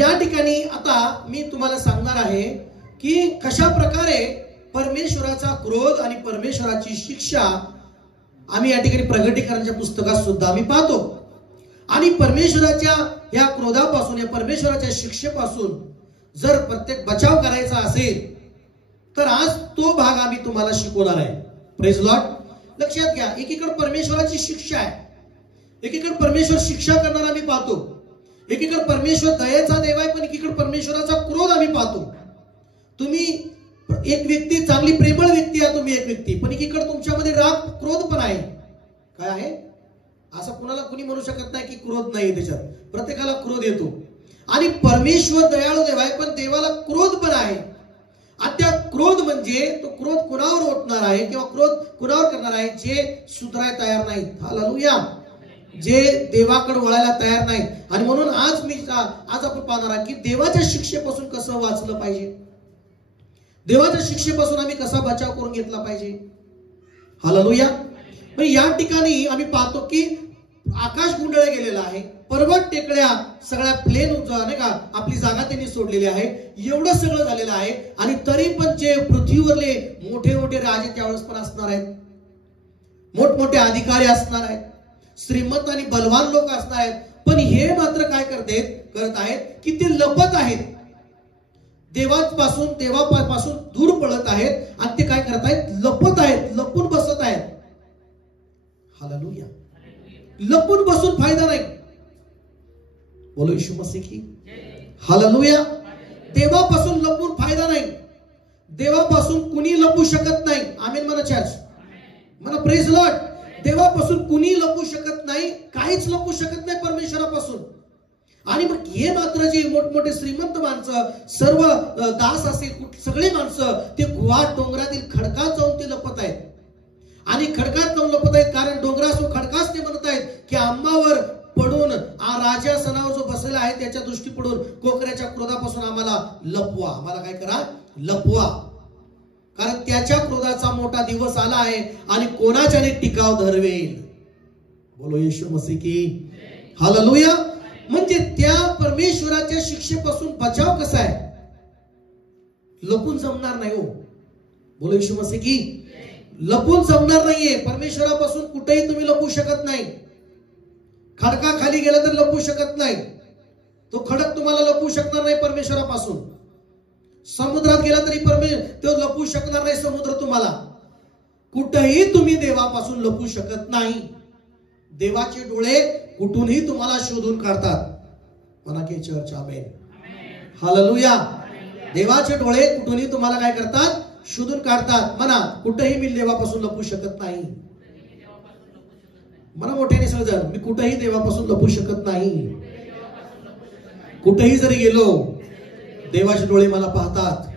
या ठिकाणी आता मी तुम्हाला सांगणार आहे की कशा प्रकारे परमेश्वराचा क्रोध आणि परमेश्वराची शिक्षा आम्ही या ठिकाणी प्रगटीकरणाच्या पुस्तकात सुद्धा आम्ही पाहतो. आणि परमेश्वराच्या या क्रोधापासून, या परमेश्वराच्या शिक्षेपासून जर प्रत्येक बचाव करायचा असेल तर आज तो भाग आम्ही तुम्हाला शिकवणार आहे. Praise Lord. लक्षात घ्या, एकीकडे परमेश्वराची शिक्षा आहे, एकीकडे परमेश्वर शिक्षा करणार आम्ही पाहतो, एकीकडे परमेश्वर दयेचा देव आहे, पण एकीकडे परमेश्वराचा क्रोध आम्ही पाहतो. तुम्ही एक व्यक्ती, चांगली प्रेमळ व्यक्ती आहे तुम्ही एक व्यक्ती, पण एकीकडे तुमच्यामध्ये राग क्रोध पण आहे. काय आहे असं कुणाला कुणी म्हणू शकत नाही की क्रोध नाही त्याच्यात, प्रत्येकाला क्रोध येतो. आणि परमेश्वर दयाळू देव आहे, पण देवाला क्रोध पण आहे. आता क्रोध म्हणजे तो क्रोध कुणावर ओढणार आहे किंवा क्रोध कुणावर करणार आहे? जे सुधारायला तयार नाहीत. हालेलुया. जे देवाकडे वळायला तयार नाहीत. आणि म्हणून आज आपण पाहणार आहोत की देवाच्या शिक्षेपासून कसं वाचलं पाहिजे, देवाच्या शिक्षेपासून आम्ही कसा बचाव करून घेतला पाहिजे. हालेलुया. पण या ठिकाणी आम्ही पाहतो की आकाश गुंडळे गेलेला आहे, पर्वत टेकड्या सगळ्या प्लेन नाही का आपली जागा त्यांनी सोडलेली आहे, एवढं सगळं झालेलं आहे. आणि तरी पण जे पृथ्वीवरले मोठे मोठे राजे त्यावेळेस पण असणार आहेत, मोठमोठे अधिकारी असणार आहेत, श्रीमंत आणि बलवान लोक असणार आहेत. पण हे मात्र काय करत आहेत की ते लपत आहेत, देवापासून दूर पळत आहेत आणि ते काय करत आहेत? लपत आहेत, लपून बसत आहेत. हालेलुया. लपून बसून फायदा नाही. बोलो येशू मसीह की हालेलुया. देवापासून लपून फायदा नाही, देवापासून कुणी लपू शकत नाही. आमेन म्हणा चर्च, म्हणा प्रेज लॉर्ड. देवापासून कुणी लपू शकत नाही, काहीच लपू शकत नाही परमेश्वरापासून. आणि मग हे मात्र जे मोठमोठे श्रीमंत माणसं, सर्व दास असेल, सगळे माणसं ते गुहा डोंगरातील खडकात जाऊन ते लपत आहेत. आणि खडकात जाऊन लपत आहेत कारण डोंगरास व खडकास ते म्हणत आहेत की आंबावर पडून राजा सणावर जो बसलेला आहे त्याच्या दृष्टी पडून कोकऱ्याच्या क्रोधापासून आम्हाला लपवा. आम्हाला काय करा? लपवा. कारण त्याच्या क्रोधाचा मोठा दिवस आला आहे आणि कोणाच्याने टिकाव धरवेल. बोलो येशू मसीह की हालेलुया. म्हणजे त्या परमेश्वराच्या शिक्षेपासून बचाव कसा आहे? लपून जमणार नाही हो. बोलो येशू मसीह की लपून जमणार नाहीये. परमेश्वरापासून कुठेही तुम्ही लपू शकत नाही. खडकाखाली गेला तर लपू शकत नाही, तो खडक तुम्हाला लपू शकणार नाही परमेश्वरापासून. समुद्रात गेला तरी तो लपू शकणार नाही समुद्र तुम्हाला. कुठेही तुम्ही देवापासून लपू शकत नाही. देवाचे डोळे कुठूनही तुम्हाला शोधून काढतात. म्हणा की चर्च आमेन. हालेलुया. देवाचे डोळे कुठूनही तुम्हाला काय करतात? शोधून काढतात. म्हणा कुठेही मी देवापासून लपू शकत नाही. म्हणा मोठ्याने समजा, मी कुठेही देवापासून लपू शकत नाही. कुठेही जरी गेलो देवाचे डोळे मला पाहतात,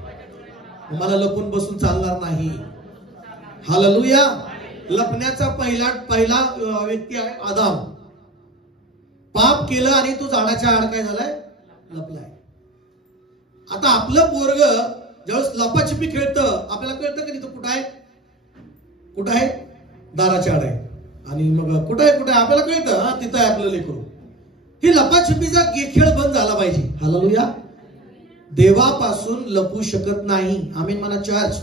मला लपून बसून चालणार नाही. हालेलुया. लपण्याचा पहिला व्यक्ती आहे आदाम. पाप केलं आणि तो झाडाच्या आड काय झालाय? लपलाय. आता आपलं पोरग ज्यावेळेस लपाछपी खेळतं आपल्याला कळतं की नाही तो कुठं आहे? कुठं आहे? दाराच्या आड आहे. आणि मग कुठं आहे आपल्याला कळतं, हा तिथं आहे आपलं लेकरू. ही लपाछपीचा खेळ बंद झाला पाहिजे. हालेलुया. देवापासून लपू शकत नाही. आमीन म्हणा चर्च.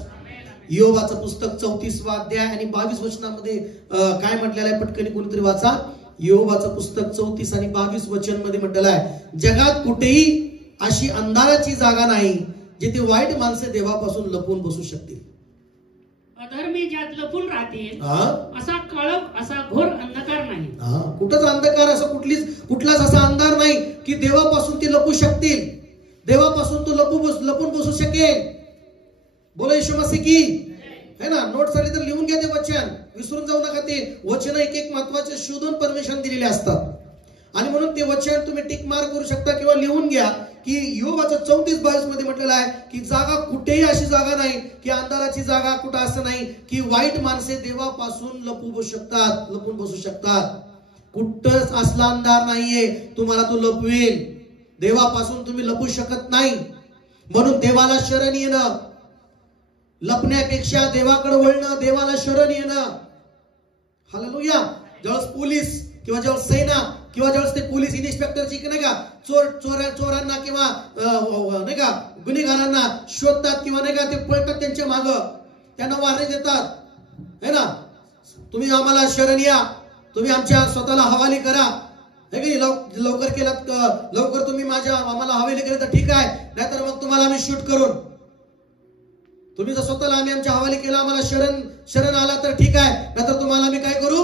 योबाचं पुस्तक 34वा अध्याय आणि 22 वचनामध्ये काय म्हटलेलं आहे? पटकन कोणीतरी वाचा. योबाचं पुस्तक 34 आणि 22 वचन मध्ये म्हटलेलं आहे, जगात कुठेही अशी अंधाराची जागा नाही जिथे वाईट माणसे देवापासून लपून बसू शकतील. अधर्मी ज्यात लपून राहतील असा काळोख, असा घोर अंधकार नाही. कुठंच अंधकार असं कुठलाच असा अंधार नाही की देवापासून ते लपू शकतील, देवापासून तो लपून बसू शकेल. बोलो येशू मसीह की है ना. नोट्स आली तर लिहून घ्या ते वचन, विसरून जाऊ नका. ते वचन एक महत्वाचे शोधून परमेश्वर दिलेले असतात. आणि म्हणून ते वचन तुम्ही टिक मार्क करू शकता किंवा लिहून घ्या की योबाचं 34:22 मध्ये म्हटलेलं आहे की जागा कुठेही अशी जागा नाही की अंधाराची जागा कुठं असं नाही की वाईट माणसे देवापासून लपून बसू शकतात. कुठंच असला अंधार नाहीये तुम्हाला तो लपवेल. देवापासून तुम्ही लपू शकत नाही. म्हणून देवाला शरण येणं, लपण्यापेक्षा देवाकडे वळणं, देवाला शरण येणं. हालेलुया. ज्यावेळेस पोलीस किंवा ज्यावेळेस सेना किंवा ज्यावेळेस ते पोलीस इन्स्पेक्टरची नाही का चोरांना किंवा नाही का गुन्हेगारांना शोधतात किंवा नाही का ते पळतात त्यांच्या मागं, त्यांना वारणे देतात है ना, तुम्ही आम्हाला शरण या, तुम्ही आमच्या स्वतःला हवाली करा, है की लवकर केलात लवकर तुम्ही आम्हाला हवाली केलं तर ठीक आहे, नाहीतर मग तुम्हाला आम्ही शूट करून, तुम्ही जर स्वतःला आम्ही आमच्या हवाली केला, आम्हाला शरण आला तर ठीक आहे, नाहीतर तुम्हाला आम्ही काय करू,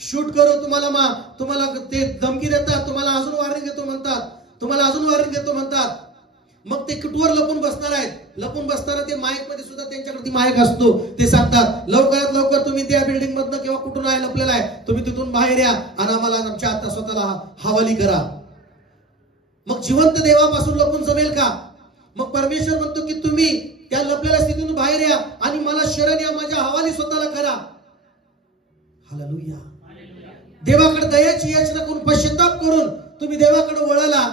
शूट करू, तुम्हाला ते धमकी देतात, तुम्हाला अजून वॉर्निंग देतो म्हणतात, मग ते कुठवर लपून बसणार आहेत, लपून बसताना ते माईक मध्ये सुद्धा त्यांच्याकडे माईक असतो, ते सांगतात लवकरात लवकर तुम्ही त्या बिल्डिंग मधनं किंवा कुठून आहे लपलेला आहे, तुम्ही तिथून बाहेर या आणि आम्हाला आमच्या आता स्वतःला हवाली करा. मग जिवंत देवापासून लपून जमेल का? मग परमेश्वर म्हणतो की तुम्ही त्या लपलेल्या स्थितीतून बाहेर या आणि मला शरण या, माझ्या हवाली स्वतःला करा. हालेलुया. देवाकडे दयाची याचना करून पश्चाताप करून तुम्ही देवाकडे वळाला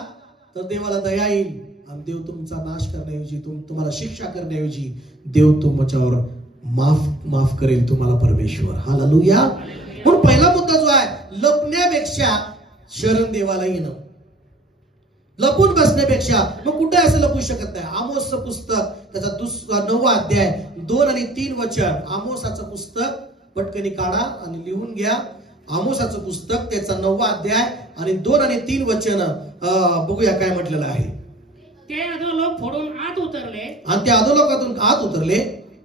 तर देवाला दया येईल आणि देव तुमचा नाश करण्याऐवजी तुम्हाला शिक्षा करण्याऐवजी देव तुमच्यावर माफ करेल तुम्हाला परमेश्वर. हालेलुया. म्हणून पहिला मुद्दा जो आहे, लपण्यापेक्षा शरण देवाला येणं, लपून बसण्यापेक्षा. मग कुठे असं लपू शकत नाही. आमोसचं पुस्तक त्याचा 9वा अध्याय 2 आणि 3 वचन. आमोसाचं पुस्तक पटकनी काढा आणि लिहून घ्या. आमोसाचं पुस्तक त्याचा 9वा अध्याय आणि 2 आणि 3 वचन बघूया काय म्हटलेलं आहे. ते अधोलोक फोडून आत उतरले आणि त्या अधोलोकातून आत उतरले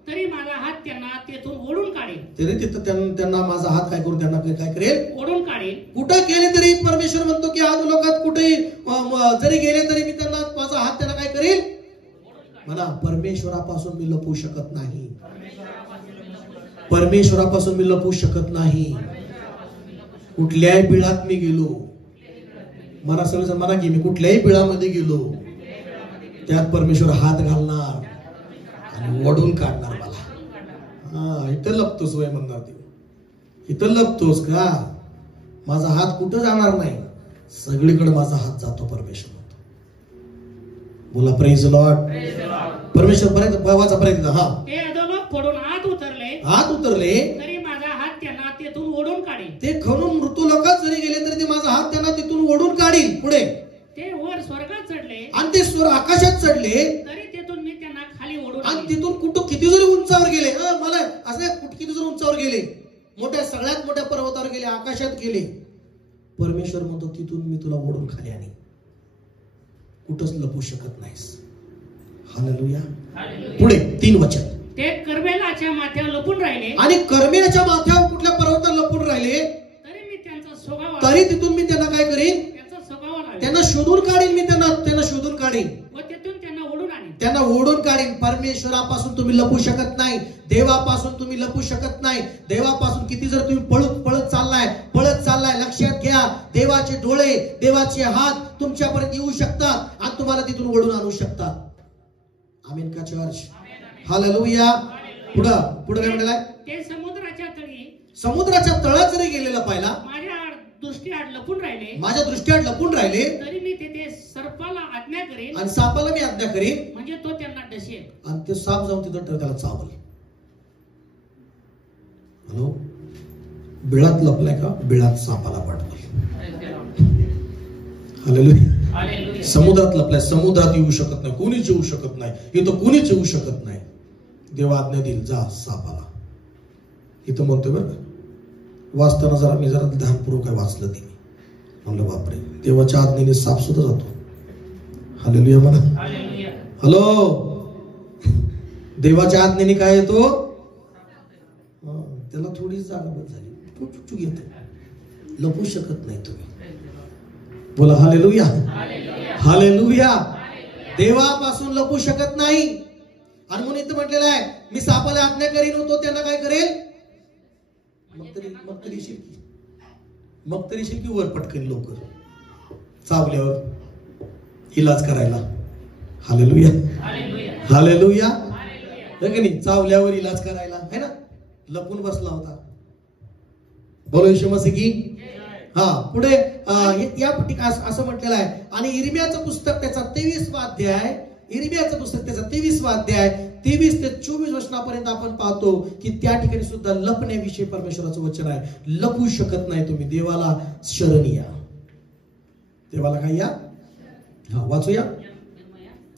तरी माझा हात त्यांना तेथून ओढून काढेल. तरी तिथं त्यांना माझा हात काय करून त्यांना काय करेल, ओढून काढेल. कुठं गेले तरी परमेश्वर म्हणतो की अधोलोकात कुठेही जरी गेले तरी मी त्यांना माझा हात त्यांना काय करेल म्हणा. परमेश्वरापासून मी लपू शकत नाही, परमेश्वरापासून मी लपू शकत नाही. कुठल्याही बिळात मी गेलो, मला सगळं म्हणा की मी कुठल्याही बिळामध्ये गेलो त्यात परमेश्वर हात घालणार आणि ओढून काढणार मला. इथं लपतोस वय म्हणणार ते, इथं लपतोस का, माझा हात कुठं जाणार नाही, सगळीकडे माझा हात जातो परमेश्वर म्हणतो. बोला प्रेज लॉर्ड. परमेश्वर पर्यंत हा ते अधोलोक फोडून आत उतरले तरी माझा हात त्यांना तेथून ओढून काढेल. ते खणून मृत्यूलोकात जरी गेले तरी ते माझा हात त्यांना तिथून ओढून काढील. पुढे ते वर स्वर्गात चढले आणि ते आकाशात चढले तरी तेथून मी त्यांना खाली ओढून आणि तिथून कुठं किती जरी उंचावर गेले, मला असं किती जरी उंचावर गेले, सगळ्यात मोठ्या पर्वतावर गेले, आकाशात गेले, परमेश्वर म्हणतो तिथून मी तुला ओढून खाली आणि कुठंच लपू शकत नाहीस. हालेलुया. पुढे 3 वचन. ते कर्मेलाच्या माथ्यावर लपून राहिले आणि कर्मेलाच्या माथ्यावर कुठल्या पर्वतावर लपून राहिले तरी मी त्यांचा स्वभाव तरी तिथून मी त्यांना काय करीन, त्यांना शोधून काढीन, मी त्यांना शोधून काढीन व तेथून त्यांना ओढून आणीन, त्यांना ओढून काढीन. परमेश्वरापासून तुम्ही लपू शकत नाही, देवापासून तुम्ही लपू शकत नाही. देवापासून किती जर तुम्ही पळत चाललाय, लक्षात घ्या, देवाचे डोळे, देवाचे हात तुमच्यापर्यंत येऊ शकतात आणि तुम्हाला तिथून ओढून आणू शकतात. आमीन का चर्च. हालेलुया. पुढे काय म्हणालाय, ते समुद्राच्या तळात जरी गेलेला पाहिला, माझ्या दृष्टीआड लपून राहिले तरी मी तेथे सर्पाला आज्ञा करेन आणि सापाला मी आज्ञा करेन, म्हणजे तो त्यांना डसेल आणि ते साप जाऊन तिथं त्याला चावल. हॅलो, बिळात लपलाय का, बिळात सापाला पडतो. हालेलुया. समुद्रात लपलाय, समुद्रात येऊ शकत नाही, कोणीच येऊ शकत नाही, इथं कोणीच येऊ शकत नाही. देव आज्ञा देईल, जा सापाला. इथं म्हणतोय बरं का, वाचताना मी जरा ध्यानपूर्वक काय वाचलं ते, म्हणलं बापरे, देवाच्या आज्ञेने साप सुद्धा जातो. हालेलुया म्हणा. हॅलो, देवाच्या आज्ञेने काय येतो, त्याला थोडी जागा बंद झाली, चुक येते, लपू शकत नाही तुम्ही. बोला हालेलुया. हालेलुया. देवापासून लपू शकत नाही. आणि म्हणून इथं म्हटलेलं आहे, मी सापाला आज्ञा करीन, तो त्यांना काय करेल, मग तरी शिकी वर पटकन लवकर चावल्यावर इलाज करायला. हालेलुया. हालेलुया. नाही चावल्यावर इलाज करायला, है ना, लपून बसला होता. बोलो येशू मसीह की. हा, पुढे या असं म्हटलेलं आहे. आणि इर्मियाचं पुस्तक त्याचा 23वा अध्याय, इर्मियाचं पुस्तक त्याचा 23वा अध्याय 23 ते 24 वचनापर्यंत आपण पाहतो की त्या ठिकाणी सुद्धा लपण्याविषयी परमेश्वराचं वचन आहे. लपू शकत नाही तुम्ही, देवाला शरण या. देवाला काय या? हा, वाचूया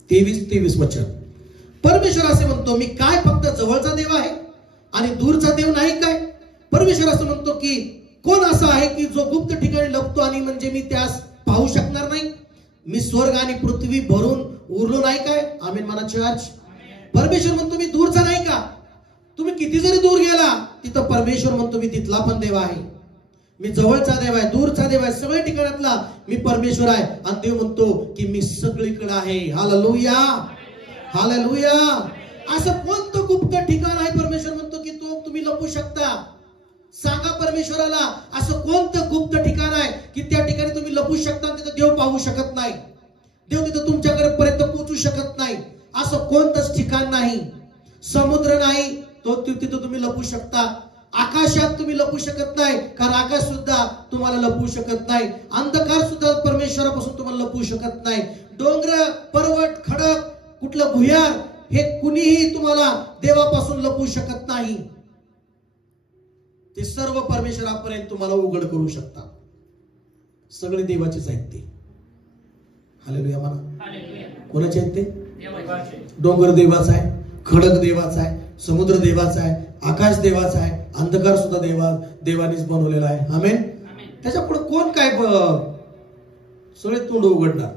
23 वचन. परमेश्वर असे म्हणतो, मी काय फक्त जवळचा देव आहे आणि दूरचा देव नाही काय? परमेश्वर असं म्हणतो की कोण असा आहे की जो गुप्त ठिकाणी लपतो आणि म्हणजे मी त्यास पाहू शकणार नाही? मी स्वर्ग आणि पृथ्वी भरून उरलो नाही काय? आमेन म्हणा चर्च. परमेश्वर म्हणतो मी दूरचा नाही का? तुम्ही किती जरी दूर गेला तिथं परमेश्वर म्हणतो मी तिथला पण देव आहे. मी जवळचा देव आहे, दूरचा देव आहे, सगळ्या ठिकाणातला मी परमेश्वर आहे. आणि देव म्हणतो की मी सगळीकडे आहे. Hallelujah, hallelujah. असं कोणतं गुप्त ठिकाण आहे परमेश्वर म्हणतो की तो तुम्ही लपू शकता? सांगा परमेश्वराला, असं कोणतं गुप्त ठिकाण आहे की त्या ठिकाणी तुम्ही लपू शकता, तिथं देव पाहू शकत नाही, देव तिथं तुमच्याकडे पर्यंत पोहोचू शकत नाही? असं कोणतंच ठिकाण नाही. समुद्र नाही तो तिथं तुम्ही लपू शकता. आकाशात तुम्ही लपू शकत नाही, कारण आकाश सुद्धा तुम्हाला लपू शकत नाही. अंधकार सुद्धा परमेश्वरापासून तुम्हाला लपू शकत नाही. डोंगर, पर्वत, खडक, कुठलं भुयार, हे कुणीही तुम्हाला देवापासून लपू शकत नाही. ते सर्व परमेश्वरापर्यंत तुम्हाला उघड करू शकतात. सगळे देवाचेच आहेत ते. हालेलुया म्हणा. कोणाचे आहेत ते? डोंगर देवाचा आहे, खडक देवाचा आहे, समुद्र देवाचा आहे, आकाश देवाचा आहे, अंधकार सुद्धा देवानीच बनवलेला आहे. आमेन. त्याच्या पुढे कोण काय सगळे तोंड उघडणार?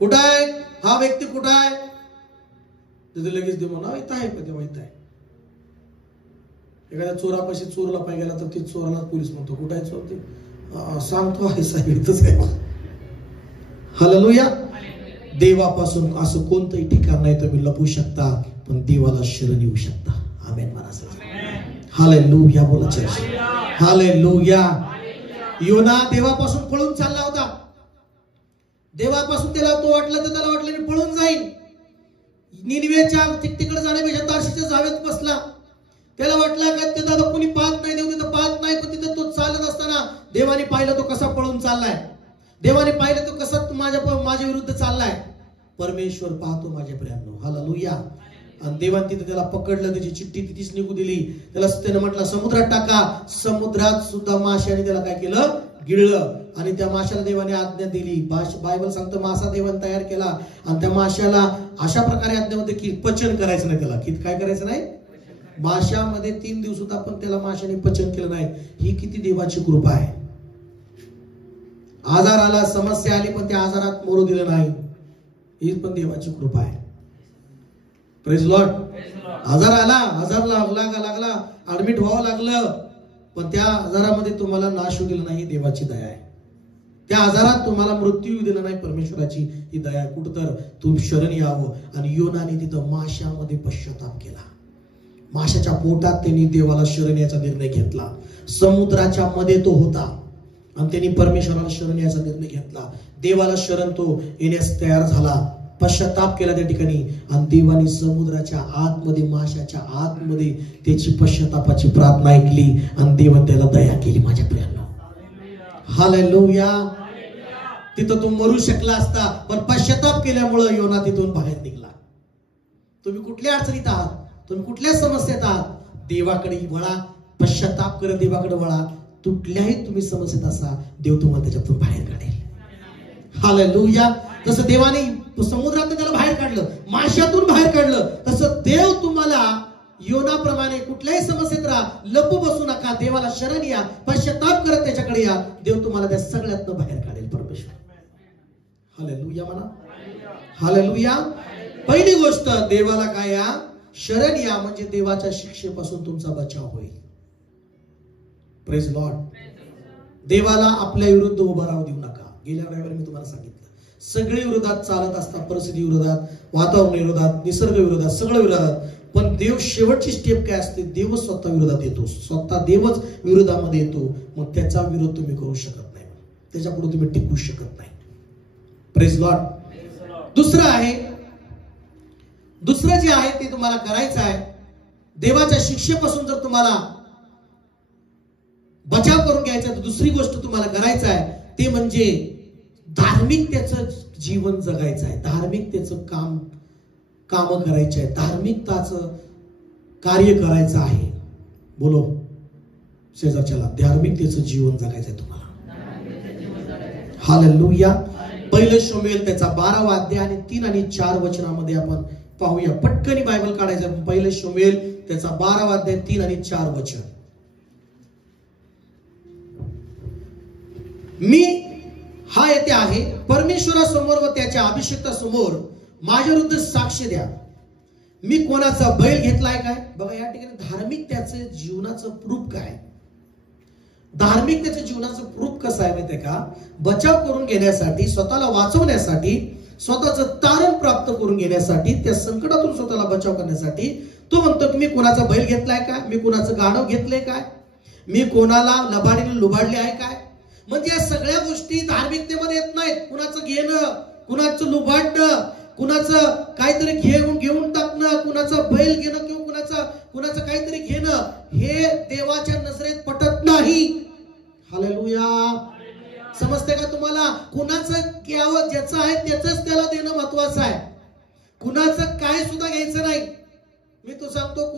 कुठं आहे हा व्यक्ती? कुठं आहे? तिथे लगेच देव म्हणा इथं आहे, पण तेव्हा इथं आहे. एखाद्या चोरापाशी चोरला पाय गेला तर ते चोराला पोलीस म्हणतो कुठं आहे चोर? ते सांगतो आहे साहेब इथंच आहे. हालेलुया. देवापासून असं कोणतंही ठिकाण नाही तुम्ही लपू शकता, पण देवाला शरण येऊ शकता. आमेन म्हणा. हालेलुया. बोला चर्च. हालेलुया. योना देवापासून पळून चालला होता. देवापासून त्याला वाटलं मी पळून जाईल. निनिवेच्या तिकडे जाण्यापेक्षा तार्शीच्या जावेत बसला. त्याला वाटलं का तिथं आता कोणी पाहत नाही, देव तिथं पाहत नाही, पण तिथं तो चालत असताना देवाने पाहिलं तो कसा पळून चाललाय. देवाने पाहिलं तो कसा माझ्या विरुद्ध चाललाय. परमेश्वर पाहतो माझ्या प्रियांनो. हालेलुया. आणि देवाने तिथे त्याला पकडलं, त्याची चिठ्ठी तिथेच निघू दिली. त्यानं म्हटलं समुद्रात टाका. समुद्रात सुद्धा माशाने त्याला काय केलं? गिळलं. आणि त्या माशाला देवाने आज्ञा दिली. बायबल सांगतं मासा देवाने तयार केला आणि त्या माशाला अशा प्रकारे आज्ञा होते की पचन करायचं नाही. त्याला काय करायचं नाही? माशामध्ये 3 दिवस सुद्धा पण त्याला माशाने पचन केलं नाही. ही किती देवाची कृपा आहे. आजार आला, समस्या आली, पण त्या आजारात मरू दिलं नाही. ही पण देवाची कृपा आहे. Praise Lord. आजार आला, आजार लागला, ऍडमिट व्हावं लागलं, पण त्या आजारामध्ये तुम्हाला नाश होऊ दिला नाही. देवाची दया आहे. त्या आजारात तुम्हाला मृत्यू दिला नाही. परमेश्वराची ही दया. कुठं तर तुम्ही शरण यावं. आणि योनाने तिथं माशामध्ये पश्चाताप केला. माशाच्या पोटात त्यांनी देवाला शरण याचा निर्णय घेतला. समुद्राच्या मध्ये तो होता आणि त्यांनी परमेश्वराला शरण याचा निर्णय घेतला. देवाला शरण तो येण्यास तयार झाला. पश्चाताप केला त्या ठिकाणी. आणि देवाने समुद्राच्या आतमध्ये, माशाच्या आतमध्ये त्याची पश्चातापाची प्रार्थना ऐकली आणि देवाने त्याला दया केली. माझ्या प्रियांनो, हालेलुया. तिथं तो मरू शकला असता, पण पश्चाताप केल्यामुळे योना तिथून बाहेर निघाला. तुम्ही कुठल्या अडचणीत आहात? तुम्ही कुठल्या समस्येत आहात? देवाकडे वळा. पश्चाताप करत देवाकडे वळा. कुठल्याही तुम्ही समस्येत असा, देव तुम्हाला त्याच्यातून बाहेर काढेल. हालेलुया. जसं देवाने समुद्रातून त्याला बाहेर काढलं, माशातून बाहेर काढलं, तसं देव तुम्हाला योनाप्रमाणे कुठल्याही समस्येत राहा, लपू बसू नका. देवाला शरण या, पश्चाताप करत त्याच्याकडे या. देव तुम्हाला त्या सगळ्यातनं बाहेर काढेल. परमेश्वर. हालेलुया म्हणा. हालेलुया. पहिली गोष्ट देवाला काय या? शरण या. म्हणजे देवाच्या शिक्षेपासून तुमचा बचाव होईल. Praise Lord. देवाला आपल्या विरुद्ध उभं राहू देऊ नका. गेल्या रविवारी मी तुम्हाला सांगितलं, सगळे विरोधात चालत असतात. परिस्थिती विरोधात, वातावरण विरोधात, निसर्ग विरोधात, सगळं विरोधात. पण देव शेवटची स्टेप काय असते? देव स्वतः विरोधात येतो. स्वतः देवच विरोधामध्ये येतो. मग त्याचा विरोध तुम्ही करू शकत नाही. त्याच्या पुढे तुम्ही टिकू शकत नाही. Praise Lord. दुसरं जे आहे ते तुम्हाला करायचं आहे. देवाच्या शिक्षेपासून जर तुम्हाला बचाव करून घ्यायचा तर दुसरी गोष्ट तुम्हाला करायचं आहे ते म्हणजे धार्मिकतेचं जीवन जगायचं आहे. धार्मिकतेचं काम करायचं आहे. धार्मिकताचं कार्य करायचं आहे. बोलो शेजारच्याला, धार्मिकतेचं जीवन जगायचं आहे तुम्हाला. हालेलुया. पहिलं शमूएल त्याचा 12वा अध्याय आणि 3 आणि 4 वचनामध्ये आपण पाहूया. पटकनी बायबल काढायचं. पहिलं शमूएल त्याचा 12वा अध्याय 3 आणि 4 वचन. मी हा येथे आहे, परमेश्वरासमोर व त्याच्या अभिषेकासमोर माझ्या विरुद्ध साक्ष द्या. मी कोणाचा बैल घेतलाय काय? बघा या ठिकाणी धार्मिकतेचं जीवनाचं प्रूफ काय? धार्मिकतेच्या जीवनाचं प्रूफ कसं आहे माहितीये का? बचाव करून घेण्यासाठी, स्वतःला वाचवण्यासाठी, स्वतःचं तारण प्राप्त करून घेण्यासाठी, त्या संकटातून स्वतःला बचाव करण्यासाठी तो म्हणतो की मी कोणाचा बैल घेतलाय काय? मी कोणाचं गाढव घेतलंय काय? मी कोणाला लबाडीने लुबाडले आहे काय? म्हणजे या सगळ्या गोष्टी धार्मिकतेमध्ये येत नाहीत. कुणाचं घेणं, कुणाचं लुबाडणं, कुणाचं काहीतरी घेऊन टाकणं, कुणाचं बैल घेणं किंवा कुणाचं काहीतरी घेणं, हे देवाच्या नजरेत पटत नाही. हालेलुया. समजते का तुम्हाला? कुणाचं घ्यावं, ज्याचं आहे त्याचंच त्याला देणं महत्वाचं आहे. कुणाचं काय सुद्धा घ्यायचं नाही. मी तो सांगतो,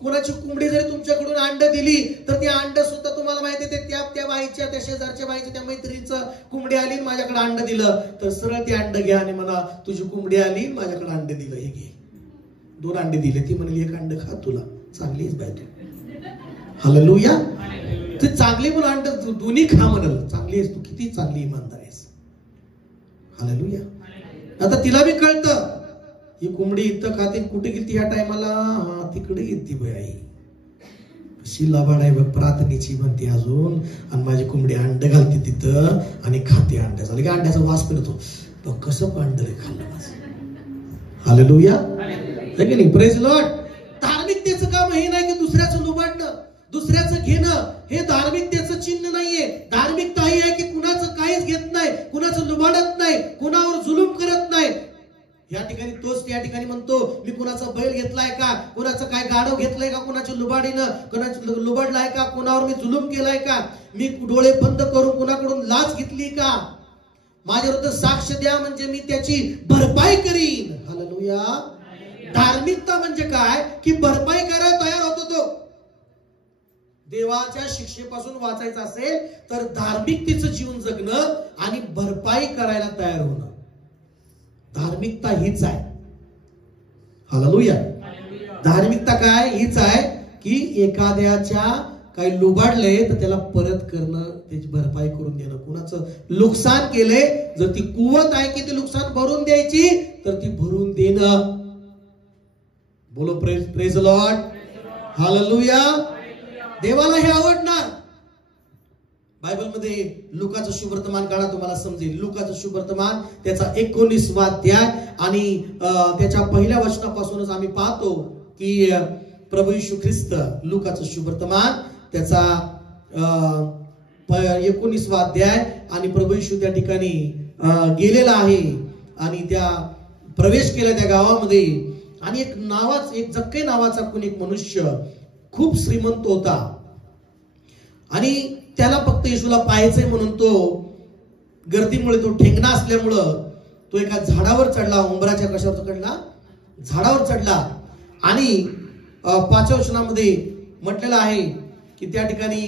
कुणाची कोंबडी जरी तुमच्याकडून अंड दिली तर ते अंड सुद्धा तुम्हाला माहिती आहे त्या बाईच्या, त्या शेजारच्या बाईच्या, त्या मैत्रिणीचं कोंबडी आली माझ्याकडे अंड दिलं तर सरळ ते अंड घ्या आणि म्हणा तुझी कोंबडी आली माझ्याकडे अंड दिलं, हे घे. 2 अंडे दिले, ती म्हणली 1 अंड खा, तुला चांगलीच बाई तू. हालेलुया. ते चांगली म्हणून अंड दोन्ही खा म्हणल, चांगली आहेस तू, किती चांगली इमानदार आहेस. हालेलुया. आता तिला बी कळतं ही कोंबडी इथं खाते, कुठे गेली या टायमाला? हा तिकडे गेली बाई, आई कशी लबाड आहे बघ, प्रार्थनेची म्हणते अजून, आणि माझी कोंबडी अंड घालते तिथं आणि खाते अंड. झालं की अंड्याचा वास करतो, बघ कसं अंड खाल्लं माझं. हालेलुया. नाही प्रेज लॉर्ड. धार्मिकतेचं काम हे नाही की दुसऱ्याचं लुबाडणं, दुसऱ्याचं घेणं, हे धार्मिकतेचं चिन्ह नाहीये. धार्मिकता ही आहे की कुणाचं काहीच घेत नाही, कुणाचं लुबाडत नाही, कुणावर जुलूम करत नाही. या ठिकाणी तोच त्या ठिकाणी म्हणतो मी कुणाचा बैल घेतलाय का, कुणाचं काय गाढव घेतलंय का, कुणाच्या लुबाडीनं कुणाचं लुबाडलाय का, कुणावर मी जुलूम केलाय का, मी डोळे बंद करून कुणाकडून लाच घेतली का? माझ्या विरुद्ध साक्ष द्या म्हणजे मी त्याची भरपाई करीन. हालेलुया. धार्मिकता म्हणजे काय की भरपाई करायला तयार होतो. तो देवाच्या शिक्षेपासून वाचायचं असेल तर धार्मिकतेचं जीवन जगणं आणि भरपाई करायला तयार होणं. धार्मिकता हीच आहे. हालेलुया. धार्मिकता काय? हीच आहे की एखाद्याच्या काही लुबाडले तर त्याला परत करणं, त्याची भरपाई करून देणं. कुणाचं नुकसान केलंय, जर ती कुवत आहे की ते नुकसान भरून द्यायची तर ती भरून देणं. बोलो प्रेज लॉर्ड. हालेलुया. देवाला हे आवडणार. बायबलमध्ये लुकाचं शुभवर्तमान काढा, तुम्हाला समजेल. लुकाचं शुभवर्तमान त्याचा 19वा अध्याय आणि त्याच्या पहिल्या वचनापासूनच आम्ही पाहतो की प्रभू येशू ख्रिस्त, लुकाचं शुभवर्तमान त्याचा 19वा अध्याय, आणि प्रभू येशू त्या ठिकाणी गेलेला आहे आणि त्या प्रवेश केला त्या गावामध्ये. आणि एक जक्कै नावाचा कोणी एक मनुष्य खूप श्रीमंत होता आणि त्याला फक्त येशूला पाहायचंय म्हणून तो गर्दीमुळे, तो ठेंगणा असल्यामुळं तो एका झाडावर चढला. उंबराच्या कशावर चढला? झाडावर चढला. आणि 5व्या वचनामध्ये म्हटलेलं आहे की त्या ठिकाणी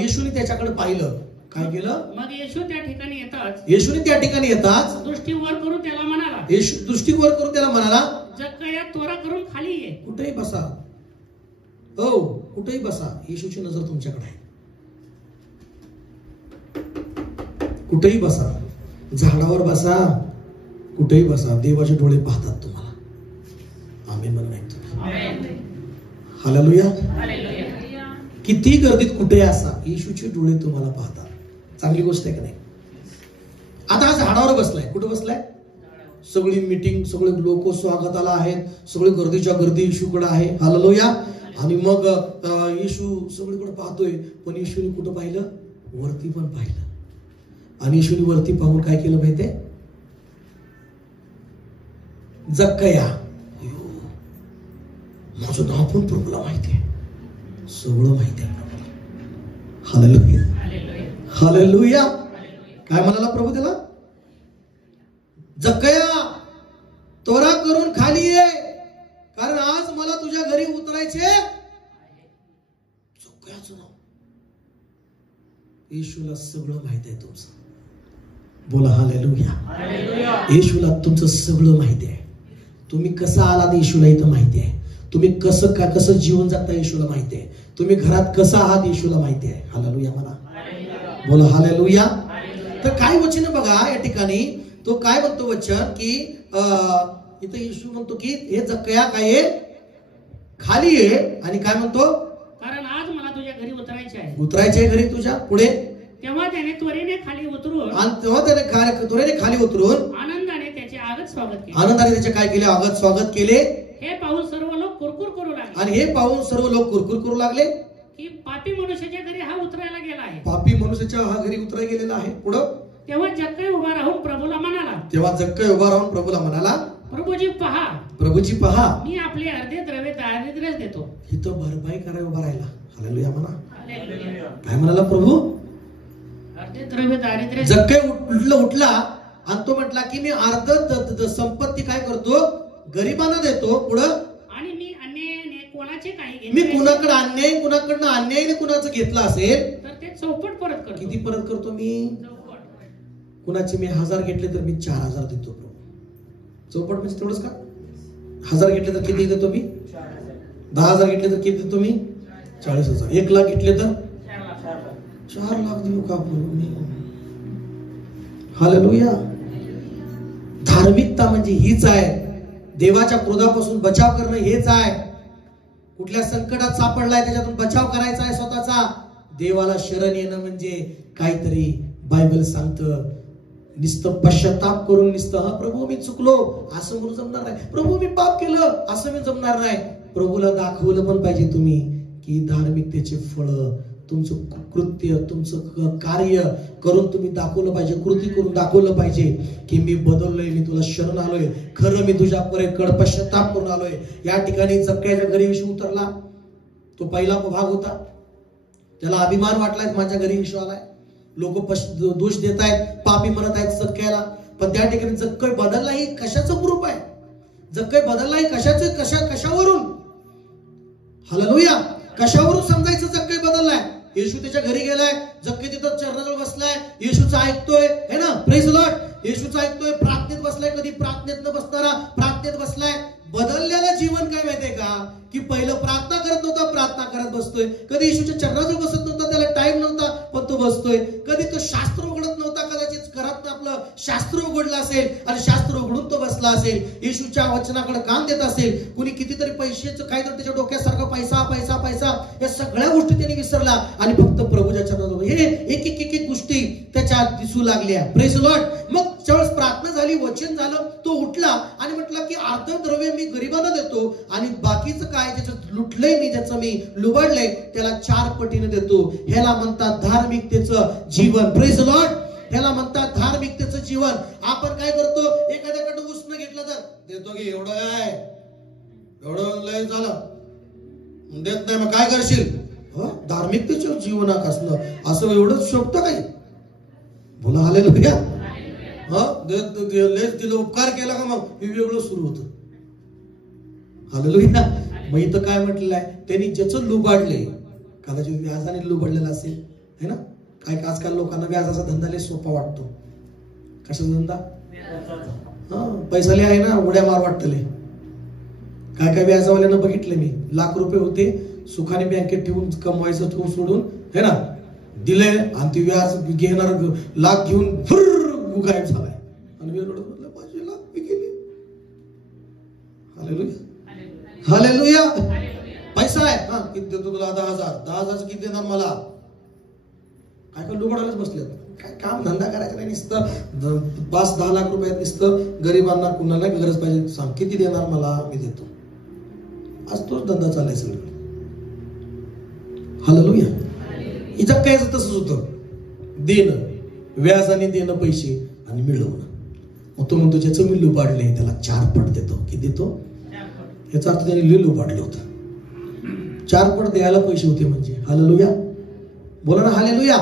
येशूने त्याच्याकडे पाहिलं. काय केलं? मग येशूने त्या ठिकाणी येताच दृष्टी वर करून त्याला म्हणाला, येशू दृष्टी वर करून त्याला म्हणाला, जक्कया त्वरा करून खाली ये. कुठेही बसा. हो, कुठेही बसा. येशूची नजर तुमच्याकडे आहे. कुठेही बसा, झाडावर बसा, कुठेही बसा, देवाचे डोळे पाहतात तुम्हाला. आमेन म्हणायचं. हालेलुया. किती गर्दीत कुठे असा, येशूचे डोळे तुम्हाला पाहतात. चांगली गोष्ट आहे का नाही? आता हा झाडावर बसलाय. कुठे बसलाय? सगळी मीटिंग, सगळे लोक स्वागताला आहेत, सगळी गर्दीच्या गर्दी येशूकडे आहे. हालेलुया. आणि मग येशू सगळीकडे पाहतोय, पण येशूने कुठं पाहिलं? वरती पण पाहिलं. आणि येशूने वरती पाहून काय केलं माहितीये? जक्कया, माझं नाव पण प्रभूला माहितीये, सगळं माहितीये. हालेलुया. हालेलुया. काय म्हणाला प्रभू त्याला? जक्कया त्वरा करून खाली ये, कारण आज मला तुझ्या घरी उतरायचे. जक्कयाचं नाव. येशूला सगळं माहित आहे तुमचं. हालेलुया. येशूला तुमचं सगळं माहिती आहे. तुम्ही कसं आलात येशूला इथं माहिती आहे. तुम्ही कसं जीवन जगता येशूला माहिती आहे. तुम्ही घरात कसं आहात येशूला माहिती आहे. हालेलुया म्हणा, बोला हालेलुया. तर काय वचन बघा या ठिकाणी, तो काय म्हणतो वचन की इथं येशू म्हणतो की हे जक्कया काय आहे, खाली आहे. आणि काय म्हणतो, कारण आज मला तुझ्या घरी उतरायचे आहे. उतरायचे घरी तुझ्या. पुढे तेव्हा त्याने त्वरेने खाली उतरून आनंदाने त्याचे आगत स्वागत केले. आनंदाने त्याचे काय केले, आगत स्वागत केले. हे पाहून सर्व लोक कुरकुर करू लागले. आणि हे पाहून सर्व लोक कुरकुर करू लागले की पापी मनुष्याच्या घरी हा उतरायला गेला आहे. पापी मनुष्याच्या हा घरी उतरायला गेलेला आहे. पुढं तेव्हा जक्कई उभा राहून प्रभूला म्हणाला, प्रभूजी पहा, मी आपले अर्धे द्रव्य दारिद्र्यास देतो. इथं भरपाई करायला उभा राहिला. हालेलुया म्हणा. काय म्हणाला प्रभू, अर्धे द्रव्य दारिद्र्य. जक्कई उठला आणि तो म्हटला की मी अर्ध संपत्ती काय करतो, गरिबांना देतो. पुढं, आणि मी अन्यायाने कोणाचे काही मी कुणाकडनं अन्यायाने कुणाचं घेतलं असेल तर ते चौपट परत करतो. किती परत करतो मी. कुणाचे मी 1000 घेतले तर मी 4000 देतो प्रभू. चौपट म्हणजे तेवढंच का. 1000 घेतले तर किती देतो मी, 10,000 घेतले तर किती देतो मी, 40,000. 1 लाख घेतले तर 4 लाख देऊ का प्रभू मी. हालेलुया. धार्मिकता म्हणजे हीच आहे. देवाच्या क्रोधापासून बचाव करणं हेच आहे. कुठल्या संकटात सापडलाय त्याच्यातून बचाव करायचा आहे स्वतःचा. देवाला शरण येणं म्हणजे काहीतरी बायबल सांगतं नुसतं पश्चाताप करून नुसतं प्रभू मी चुकलो असं म्हणून जमणार नाही. प्रभू मी पाप केलं असं मी जमणार नाही. प्रभूला दाखवलं पण पाहिजे तुम्ही की धार्मिकतेचे फळ, तुमचं कृत्य, तुमचं कार्य करून तुम्ही दाखवलं पाहिजे, कृती करून दाखवलं पाहिजे की मी बदललोय, मी तुला शरण आलोय, खरं मी तुझ्या परेकडे पश्चाताप करून आलोय. या ठिकाणी जक्कयाच्या घरी येशू उतरला. तो पहिला भाग होता. त्याला अभिमान वाटलाय माझ्या घरी येशू आलाय. लोक दोष देत आहेत, पापी म्हणत आहेत जक्कयाला. पण त्या ठिकाणी जक्कई बदलला ही कशाचं ग्रुप आहे, जक्कई बदलला ही कशावरून. हालेलुया. कशावरून समजायचं जक्कई बदललाय. येशू त्याच्या घरी गेलाय, जक्कई तिथं चरणाजवळ बसलाय, येशूचं ऐकतोय है ना, प्रेज लॉर्ड. येशूचं ऐकतोय, प्रार्थनेत बसलाय. कधी प्रार्थनेत न बसणारा प्रार्थनेत बसलाय. बदललेलं जीवन काय माहितीये का, की पहिलं प्रार्थना करत नव्हता, प्रार्थना करत बसतोय. कधी येशूच्या चरणाजवळ बसत नव्हता, त्याला टाइम नव्हता पण तो बसतोय. कधी तो शास्त्र उघडत नव्हता, कदाचित घरात आपलं शास्त्र उघडलं असेल आणि शास्त्र उघडून तो बसला असेल. येशूच्या वचनाकडे कान देत असेल. कुणी कितीतरी पैशाचं काय तर त्याच्या डोक्यासारखं पैसा पैसा पैसा या सगळ्या गोष्टी त्यांनी विसरला आणि फक्त प्रभूच्या चरणाजवळ हे एक गोष्टी त्याच्या दिसू लागल्या. Praise Lord. मग ज्यावेळेस प्रार्थना झाली, वचन झालं, तो उठला आणि म्हटलं की अर्ध द्रव्य मी गरिबांना देतो आणि बाकीचं काय ज्याचं लुटलंय मी, ज्याचं मी लुबाडलंय त्याला 4 पटीने देतो. ह्याला म्हणतात धार्मिकतेचं जीवन. Praise Lord. ह्याला म्हणतात धार्मिकतेचं जीवन. आपण काय करतो, एखाद्याकडे उसनं घेतलं तर देतो की एवढं आहे, एवढं लय झालं, देत नाही मग काय करशील. धार्मिकतेचं जीवन असणं असं एवढंच शोभतं काही. बोला हालेलुया. तिला उपकार केला का मग हे वेगळं सुरू होतं. हालेलुया. मग इथं काय म्हटलेलं आहे, त्यांनी ज्याचं लुबाडले, कदाचित व्याजाने लुबाडलेलं असेल है ना. काय आजकाल लोकांना व्याजाचा धंदा लय सोपा वाटतो. कशाचा धंदा, पैसा लय आहे ना, उड्या मार वाटतले. काय व्याजावाल्यांना बघितले मी, लाख रुपये होते सुखाने बँकेत ठेवून कमवायचं ठेवून सोडून है ना, दिले आणि ते व्याज घेणार लाख घेऊन गायब झालाय आणि 5 लाख गेले. हालेलुया. हालेलुया. पैसा आहे, किती देतो तुला, 10,000. 10,000 किती देणार मला. काय लुबाडायलाच बसले. काय काम धंदा करायचा नाही, नुसतं 5-10 लाख रुपयात नुसतं गरिबांना कुणाला गरज पाहिजे सांग, किती देणार मला, मी देतो. आज तोच धंदा चाललाय सगळं. हालेलुया. हिचं काय तसंच होतं, देणं, व्याजाने देणं पैसे आणि मिळवणं. मग तो म्हणतो ज्याचं मी लुबाडले त्याला 4 पट देतो. किती देतो, याचा अर्थ त्याने लिहिलं लुबाडलं होतं. 4 पट द्यायला पैसे होते म्हणजे. हालेलुया. बोला ना हालेलुया.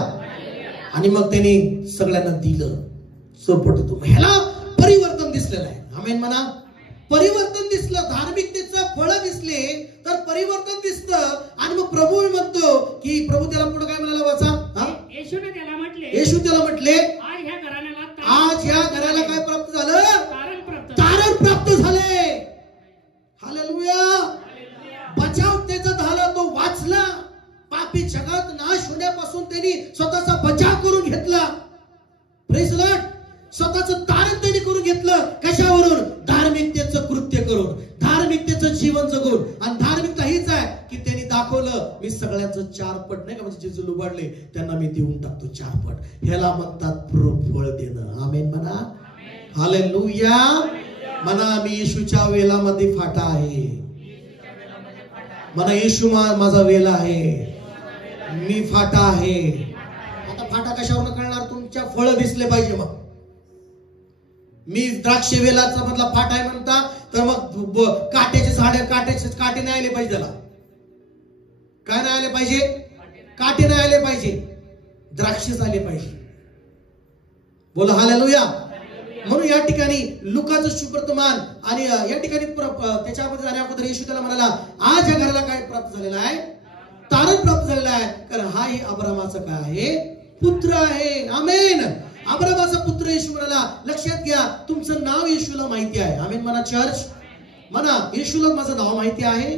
आणि मग त्यांनी सगळ्यांना दिलं. चौपट होतो. ह्याला परिवर्तन दिसलेलं आहे. आमेन म्हणा. परिवर्तन दिसलं, धार्मिकतेचं फळ दिसले तर परिवर्तन दिसतं. आणि मग प्रभू म्हणतो की प्रभू त्याला पुढे काय म्हणाला वाचा. येशू त्याला म्हटले आज ह्या कशावरून? धार्मिकतेचं कृत्य करून, धार्मिकतेचं जीवन जगून. आणि धार्मिकता हीच आहे की त्यांनी दाखवलं मी सगळ्यांचं 4 पट नाही का, म्हणजे जे लुबाडले त्यांना मी देऊन टाकतो 4 पट. ह्याला म्हणतात फळ देणं. आमेन म्हणा. हालेलुया म्हणा. मी येशूच्या वेलामध्ये फाटा आहे म्हणा. येशू माझा वेल आहे, मी फाटा आहे. आता फाटा कशावर कळणार? तुमच्या फळ दिसले पाहिजे. मग मी द्राक्ष वेलाचा मधला फाटा आहे म्हणता, तर मग काट्याचे झाड, काटे नाही आले पाहिजे. त्याला काय नाही आले पाहिजे? काटे नाही आले पाहिजे, द्राक्षच आले पाहिजे. बोला हालेलुया. म्हणून या ठिकाणी लुकाचं सुवर्तमान आणि या ठिकाणी त्याच्यामध्ये जाण्या अगोदर येशू त्याला म्हणाला, आज या घराला काय प्राप्त झालेला आहे? तारण प्राप्त झालेला आहे, कारण हा ही अब्रामाचा काय आहे? पुत्र आहे. आमेन. अब्रामाचा पुत्र येशू म्हणाला. लक्षात घ्या, तुमचं नाव येशूला माहिती आहे. आमेन म्हणा चर्च. म्हणा येशूला माझं नाव माहिती आहे,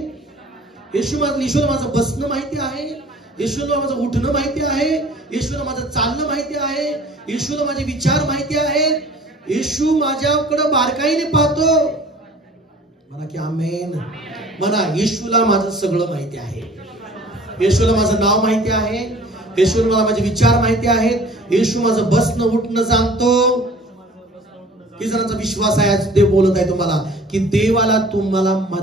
येशूला माझं बसणं माहिती आहे, येशूला माझं उठणं माहिती आहे, येशूला माझं चालणं माहिती आहे, येशूला माझे विचार माहिती आहेत. येशू माझ्याकडे बारकाईने पाहतो. म्हणा की आमेन. म्हणा येशूला माझं सगळं माहिती आहे, येशूला माझं नाव माहिती आहे, येशूला मला माझे विचार माहिती आहेत, येशू माझं बसणं उठणं जाणतो. किती जणांचा विश्वास आहे आज देव बोलत आहे तुम्हाला की देवाला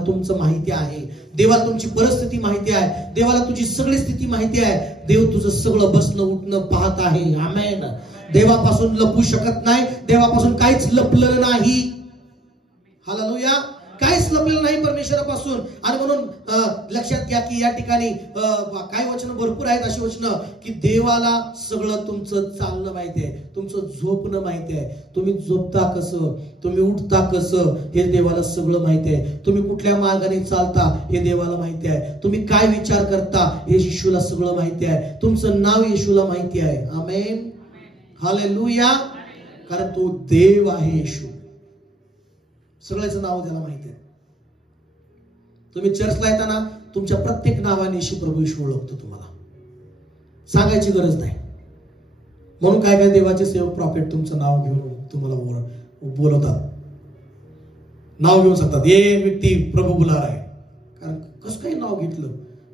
तुमचं माहिती आहे, देवाला तुमची परिस्थिती माहिती आहे, देवाला तुझी सगळी स्थिती माहिती आहे. देव तुझं सगळं बसणं उठणं पाहत आहे. आमेन. देवापासून लपू शकत नाही, देवापासून काहीच लपलेलं नाही. हालेलुया. काहीच लपलेलं नाही परमेश्वरापासून. आणि म्हणून लक्षात घ्या की या ठिकाणी काही वचन भरपूर आहेत अशी वचनं की देवाला सगळं तुमचं चालणं माहिती आहे, तुमचं झोपणं माहिती आहे, तुम्ही झोपता कसं, तुम्ही उठता कसं, हे देवाला सगळं माहिती आहे. तुम्ही कुठल्या मार्गाने चालता हे देवाला माहिती आहे. तुम्ही काय विचार करता हे येशूला सगळं माहिती आहे. तुमचं नाव येशूला माहिती आहे. आमेन. हालेलुया. कारण तो देव आहे येशू. सगळ्याचं नाव त्याला माहिती आहे. तुम्ही चर्चला येताना तुमच्या प्रत्येक नावाने येशू प्रभू येशू ओळखतो. तुम्हाला सांगायची गरज नाही. म्हणून काय काय देवाचे सेवक प्रॉफिट तुमचं नाव घेऊन तुम्हाला बोलवतात, नाव घेऊन सांगतात ये व्यक्ती प्रभू बुलार आहे. कारण कसं काही नाव घेतलं?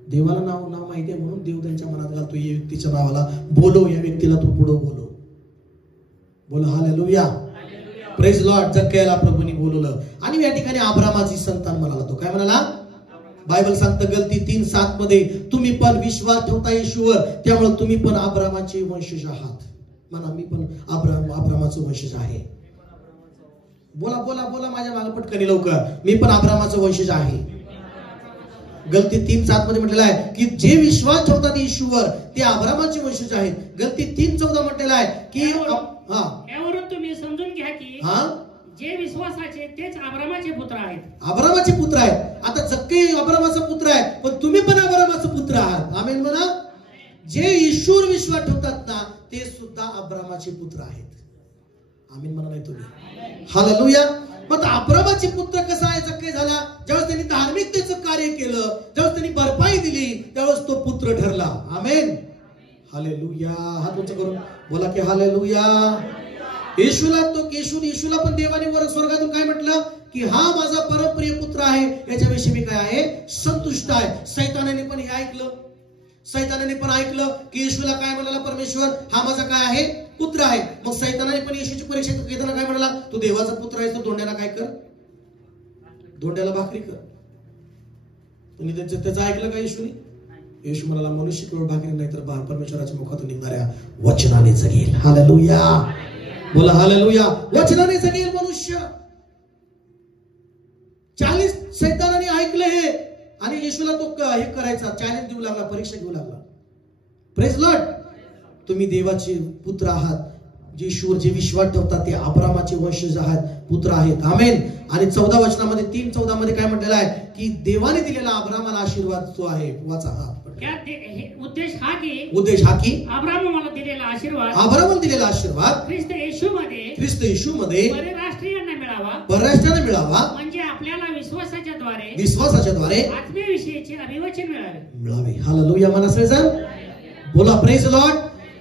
देवाला नाव माहिती आहे म्हणून देव त्यांच्या मनात घालतो या व्यक्तीच्या नावाला बोलव, या व्यक्तीला तू पुढे बोलव. बोला हालेलुया. Praise lord. जक्कयाला प्रभूंनी बोलवलं आणि या ठिकाणी अब्रामाची संतान म्हणाला. तो काय म्हणाला? बायबल सांगतं गलती 3:7 मध्ये तुम्ही पण विश्वास ठेवता येशूवर, त्यामुळे तुम्ही पण अब्रामाचे वंशज आहात. म्हणा मी पण अब्रामाचं वंशज आहे. बोला बोला बोला माझ्या मागे पटकनी लवकर. मी पण अब्रामाचं वंशज आहे. गलती 3:7 मध्ये म्हटलेलं आहे की जे विश्वास ठेवतात येशूवर ते अब्रामाचे वंशज आहेत. गलती 3:14 म्हटलेलं आहे की यावरून तुम्ही समजून घ्या की जे विश्वासाचे तेच अब्रामाचे पुत्र आहेत. अब्रामाचे पुत्र आहेत. आता जक्कई अब्रामाचा पुत्र आहे, पण तुम्ही पण अब्रामाचे पुत्र आहात. आमेन म्हणा. जे येशूवर विश्वास ठेवतात ना ते सुद्धा अब्रामाचे पुत्र आहेत. आमेन म्हणा नाही तुम्ही. हालेलुया. मग अब्रामाचे पुत्र कसा आहे जक्कई झाला? ज्यावेळेस त्यांनी धार्मिकतेचं कार्य केलं, ज्यावेळेस त्यांनी भरपाई दिली, त्यावेळेस तो पुत्र ठरला. आमेन. हालेलुया. हात उंच करून बोला की हालेलुया. येशूला पण देवाने वर स्वर्गातून काय म्हटलं की हा माझा परमप्रिय पुत्र आहे, याच्याविषयी मी काय आहे? संतुष्ट आहे. सैतानाने पण हे ऐकलं. सैतानाने पण ऐकलं की येशूला काय म्हणाला परमेश्वर? हा माझा काय आहे? पुत्र आहे. मग सैतानाने पण येशूची परीक्षा घेताना काय म्हणाला? तू देवाचा पुत्र आहे तर धोंड्याला काय कर? धोंड्याला भाकरी कर. तुम्ही त्याचं ऐकलं का येशूने? येशू म्हणाला मनुष्य केवळ भाकरी नाही तर परमेश्वराच्या मुखातून निघणाऱ्या वचनाने जगेल. हालेलुया. बोला हालेलुया. वचनाने जगेल मनुष्य. 40 सैतानाने ऐकलं हे आणि येशूला तो हे करायचा चॅलेंज देऊ लागला, परीक्षा घेऊ लागला. Praise Lord. तुम्ही देवाचे पुत्र आहात. येशूवर जे विश्वास ठेवतात ते अब्रामाचे वंशज आहात, पुत्र आहेत. आमेन. आणि 14 वचनामध्ये 3:14 मध्ये काय म्हटलेलं आहे की देवाने दिलेला अब्रामाला आशीर्वाद तो आहे. वाचा. उद्देश हा की अब्रामाला दिलेला आशीर्वाद ख्रिस्त येशूमध्ये परराष्ट्रांना मिळावा, म्हणजे आपल्याला विश्वासाच्या द्वारे आत्म्याविषयीचे अभिवचन मिळावे. हालेलुया. म्हणा सगळेजण बोला प्रेज लॉर्ड.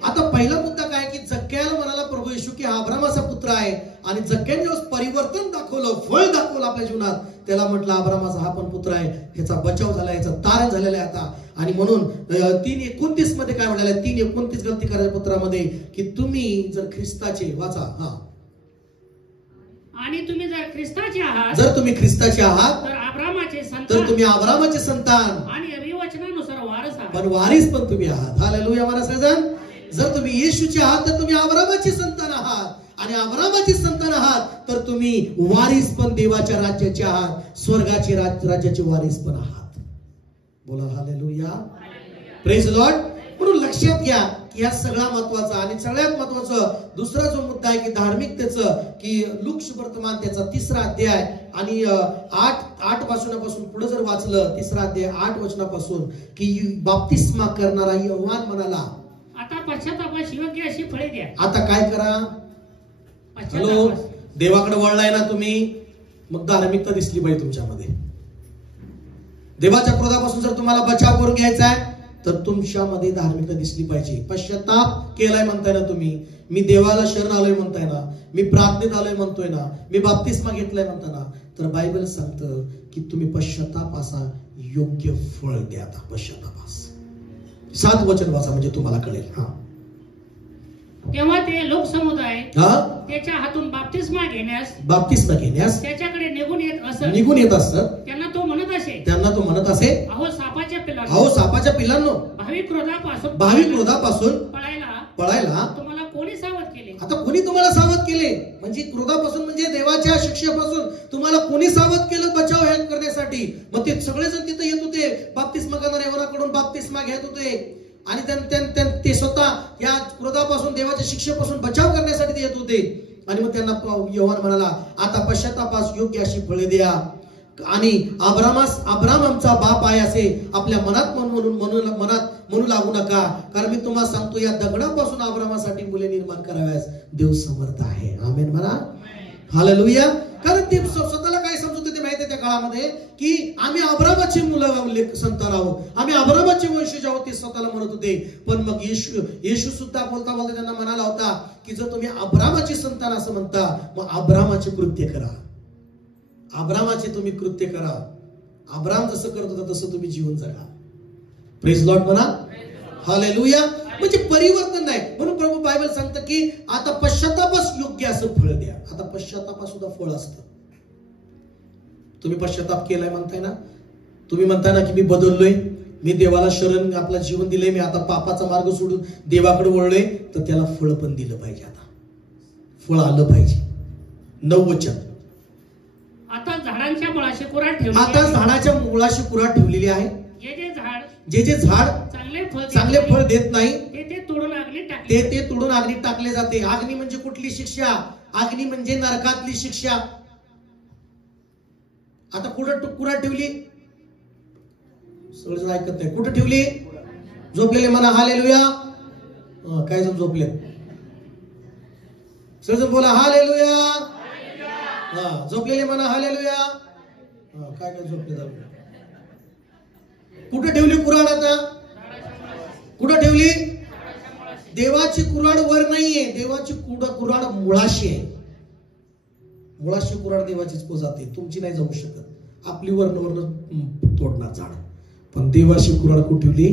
आता पहिला मुद्दा काय की जक्कयाला म्हणाला प्रभू येशू की हा अब्रामाचा पुत्र आहे आणि जक्कयाने परिवर्तन दाखवलं दाखवलं, फळ दाखवलं आपल्या जीवनात, त्याला म्हटलं अब्रामाचा हा पण पुत्र आहे, ह्याचा बचाव झाला, ह्याचा तारण झालेला आहे आता. आणि म्हणून 3:29 मध्ये काय म्हणाले, 3:29 गलती करायच्या पत्रामध्ये, की तुम्ही जर ख्रिस्ताचे, वाचा, आणि तुम्ही जर ख्रिस्ताचे आहात, जर तुम्ही ख्रिस्ताचे आहात, तर अब्रामाचे संतान, तर तुम्ही अब्रामाचे संतान आणि अभिवचनानुसार वारस आहात. पण वारीस पण तुम्ही आहात. हालेलुया म्हणा सगळेजण. जर तुम्ही येशूचे आहात तर तुम्ही अब्रामाचे संतान आहात, आणि अब्रामाचे संतान आहात तर तुम्ही वारीस पण देवाच्या राज्याचे आहात, स्वर्गाचे राज्याचे वारीस पण आहात. बोला हालेलुया, प्रेज लॉर्ड. म्हणून लक्षात घ्या की हा सगळा महत्वाचा, आणि सगळ्यात महत्वाचं दुसरा जो मुद्दा आहे की धार्मिकतेचं, की लूक वर्तमान त्याचा 3रा अध्याय आणि 8 वचनापासून पुढे जर वाचलं, 3रा अध्याय 8 वचनापासून, की बाप्तिस्मा करणारा योहान म्हणाला, आता पश्चातापास योग्य अशी फळे द्या. आता काय करा? हॅलो, देवाकडे वळलाय ना तुम्ही, मग धार्मिकता दिसली पाहिजे तुमच्यामध्ये. देवाच्या क्रोधापासून जर तुम्हाला बचाव करून घ्यायचा आहे तर तुमच्यामध्ये धार्मिकता दिसली पाहिजे. पश्चाताप केलाय म्हणताय ना तुम्ही, मी देवाला शरण आलोय म्हणताय ना, मी प्रार्थनेत आलोय म्हणतोय ना, मी बाप्तिस्मा घेतलाय म्हणताय ना, तर बायबल सांगतं की तुम्ही पश्चाताप असा योग्य फळ द्या. आता पश्चातापास 7 वचन वाचा म्हणजे तुम्हाला कळेल. तेव्हा ते लोकसमुदाय त्याच्या हातून बाप्तिस्मा घेण्यास त्याच्याकडे निघून येत असत. त्यांना तो म्हणत असे, अहो सापाच्या पिल्लांनो, भावी क्रोधापासून पळायला तुम्हाला कोणी सावध केले? आता कोणी तुम्हाला सावध केले? म्हणजे क्रोधापासून, म्हणजे देवाच्या शिक्षेपासून तुम्हाला कोणी सावध केलं बचाव करण्यासाठी? मग ते सगळेजण तिथे येत होते, बाप्तिस्मा करणाऱ्या योहानाकडून बाप्तिस्मा घेत होते, आणि ते स्वतः या क्रोधापासून, देवाच्या शिक्षेपासून बचाव करण्यासाठी ते येत होते. आणि मग त्यांना योहान म्हणाला, आता पश्चातापास योग्य अशी फळे द्या, आणि अब्राम आमचा बाप आहे असे आपल्या मनात म्हणू लागू नका, कारण मी तुम्हाला सांगतो या दगडापासून अब्रामासाठी मुले निर्माण कराव्यास देव समर्थ आहे. आमेन म्हणा, हालेलुया. कारण ते स्वतःला काय समजत होते माहिती आहे त्या काळामध्ये, की आम्ही अब्रामाची मुलं संतान आहोत, आम्ही अब्रामाचे वंशज आहोत, ते स्वतःला म्हणत होते. पण मग येशू सुद्धा बोलता बोलता त्यांना म्हणाला होता की जर तुम्ही अब्रामाचे संतान असं म्हणता, मग अब्रामाचे कृत्य करा, अब्रामाचे तुम्ही कृत्य करा. अब्राम जसं करत होता तसं तुम्ही जीवन जगा. प्रेज लॉर्ड म्हणा, हालेलुया. म्हणजे परिवर्तन नाही. म्हणून प्रभू बायबल सांगतं की आता पश्चातापास योग्य असं फळ द्या. आता पश्चातापास सुद्धा फळ असतं. तुम्ही पश्चाताप केलाय म्हणताय ना, तुम्ही म्हणताय ना की मी बदललोय, मी देवाला शरण आपलं जीवन दिलंय, मी आता पापाचा मार्ग सोडून देवाकडे वळलोय, तर त्याला फळ पण दिलं पाहिजे. आता फळ आलं पाहिजे. 9 वचन, आता झाडांच्या मुळाशी कुऱ्हाड ठेवली, आता झाडाच्या मुळाशी कुऱ्हाड ठेवलेली आहे. जे झाड चांगले फळ देत नाही ते तोडून अग्नीत टाकले जाते. अग्नी म्हणजे कुठली शिक्षा? अग्नी म्हणजे नरकातली शिक्षा. आता कुऱ्हाड ठेवली, सगळं ऐकत नाही. कुठं ठेवली? झोपलेले म्हणा हालेलुया. काय जण झोपले? सगळं बोला हालेलुया. झोपलेले म्हणा हालेलुया. काय झोपले जाऊ. कुठे ठेवली कुऱ्हाड? आता कुठे ठेवली? देवाची कुऱ्हाड वर नाहीये, देवाची कुऱ्हाड मुळाशी आहे. मुळाशी कुऱ्हाड देवाचीच जाते, तुमची नाही जाऊ शकत. आपली वर्ण तोडणार झाड, पण देवाची कुऱ्हाड कुठे ठेवली?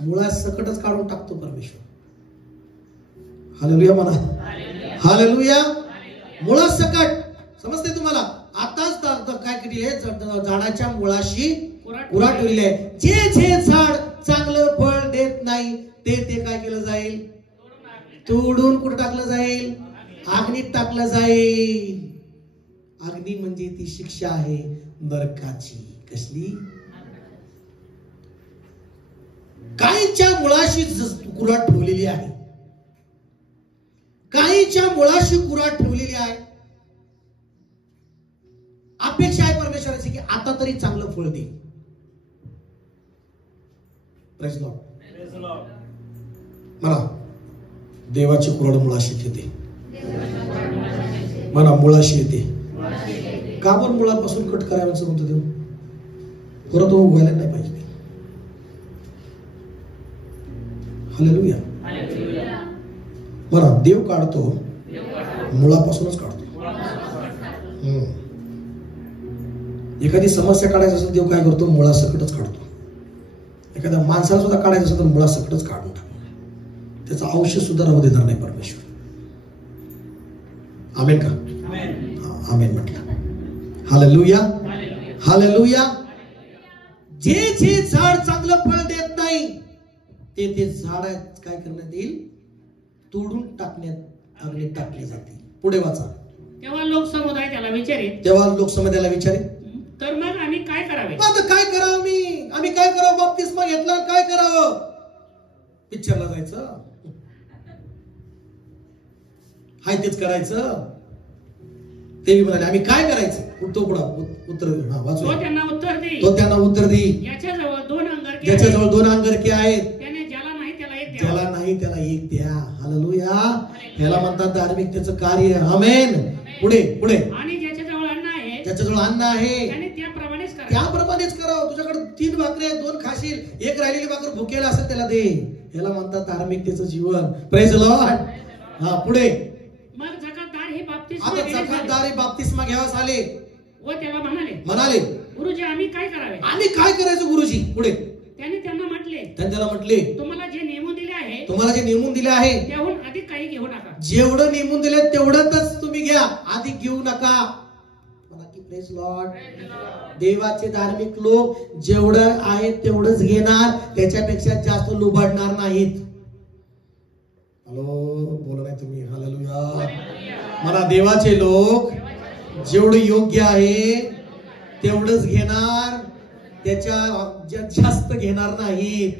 मुळा सकटच काढून टाकतो परमेश्वर. हालेलुया म्हणा, हालेलुया. मुळा सकट, समजते तुम्हाला? आताच काय केली आहे? झाडाच्या मुळाशी कुऱ्हाड ठेवलेली आहे. जे झाड चांगलं फळ देत नाही ते काय केलं जाईल? तोडून कुठं टाकलं जाईल? अग्नीत टाकलं जाईल. अग्नी म्हणजे ती शिक्षा आहे नरकाची. कसली? काहीच्या मुळाशी कुऱ्हाड ठेवलेली आहे, काहीच्या मुळाशी कुऱ्हाड ठेवलेली आहे. अपेक्षा आहे परमेश्वराची की आता तरी चांगलं फळ दे. Praise Lord. म्हणा देवाची कुऱ्हाड मुळाशी येते. म्हणा मुळाशी येते. का बरं मुळापासून कट करायचं म्हणतो देव? परत व्हायला नाही पाहिजे. हालेलुया. म्हणा देव काढतो मुळापासूनच काढतो. एखादी समस्या काढायची असेल देव काय करतो, मुळासकटच काढतो. एखाद्या माणसाला सुद्धा काढायचं असेल तर मुळासकटच काढून टाकतो. त्याचं औषध सुद्धा राहू देणार नाही परमेश्वर. आमेन का? आमेन म्हटलं. Hallelujah, hallelujah. जे जे झाड चांगलं फळ देत नाही ते झाड काय करण्यात येईल, तोडून टाकण्यात अग्नी टाकले जातील. पुढे वाचा. तेव्हा लोकसमुदाय त्याला विचारे, तर मग आम्ही काय करावे? आता काय करावं, आम्ही काय करावं? बपतिस्मा घेतला, काय करावं? पिक्चरला जायचं, हाय तेच करायचं. ते म्हणाले आम्ही काय करायचं? तो उत्तर वाचू. तो त्यांना उत्तर देई, ज्याच्याजवळ 2 अंगरखे आहेत, त्याने ज्याला नाही त्याला एक द्या. हालेलुया. ह्याला म्हणतात धार्मिकतेचं कार्य. आमेन. पुढे. आणि ज्याच्याजवळ अन्न आहे त्याने त्याप्रमाणेच करावं. तुझ्याकडे 3 भाकरी आहेत, 2 खाशील, एक राहिलेली भाकर भुकेला असेल त्याला दे. याला म्हणतात धार्मिकतेचं जीवन. Praise the lord. हा, पुढे. मग जकातदार हे बाप्तिस्मा घ्यावास आले व त्याला म्हणाले गुरुजी आम्ही काय करावे? आम्ही काय करायचं गुरुजी? पुढे. त्याने त्यांना म्हटले तुम्हाला जे नेमून दिले आहे त्याहून अधिक काही घेऊ नका. जेवढं नेमून दिले तेवढंच तुम्ही घ्या, अधिक घेऊ नका. Praise Lord. देवाचे धार्मिक लोक जेवढं आहे तेवढंच घेणार, त्याच्यापेक्षा जास्त लुबाडणार नाहीत. हॅलो, बोला नाही तुम्ही. हालेलुया. मला देवाचे लोक जेवढं योग्य आहे तेवढंच घेणार, त्याच्या जास्त घेणार नाहीत.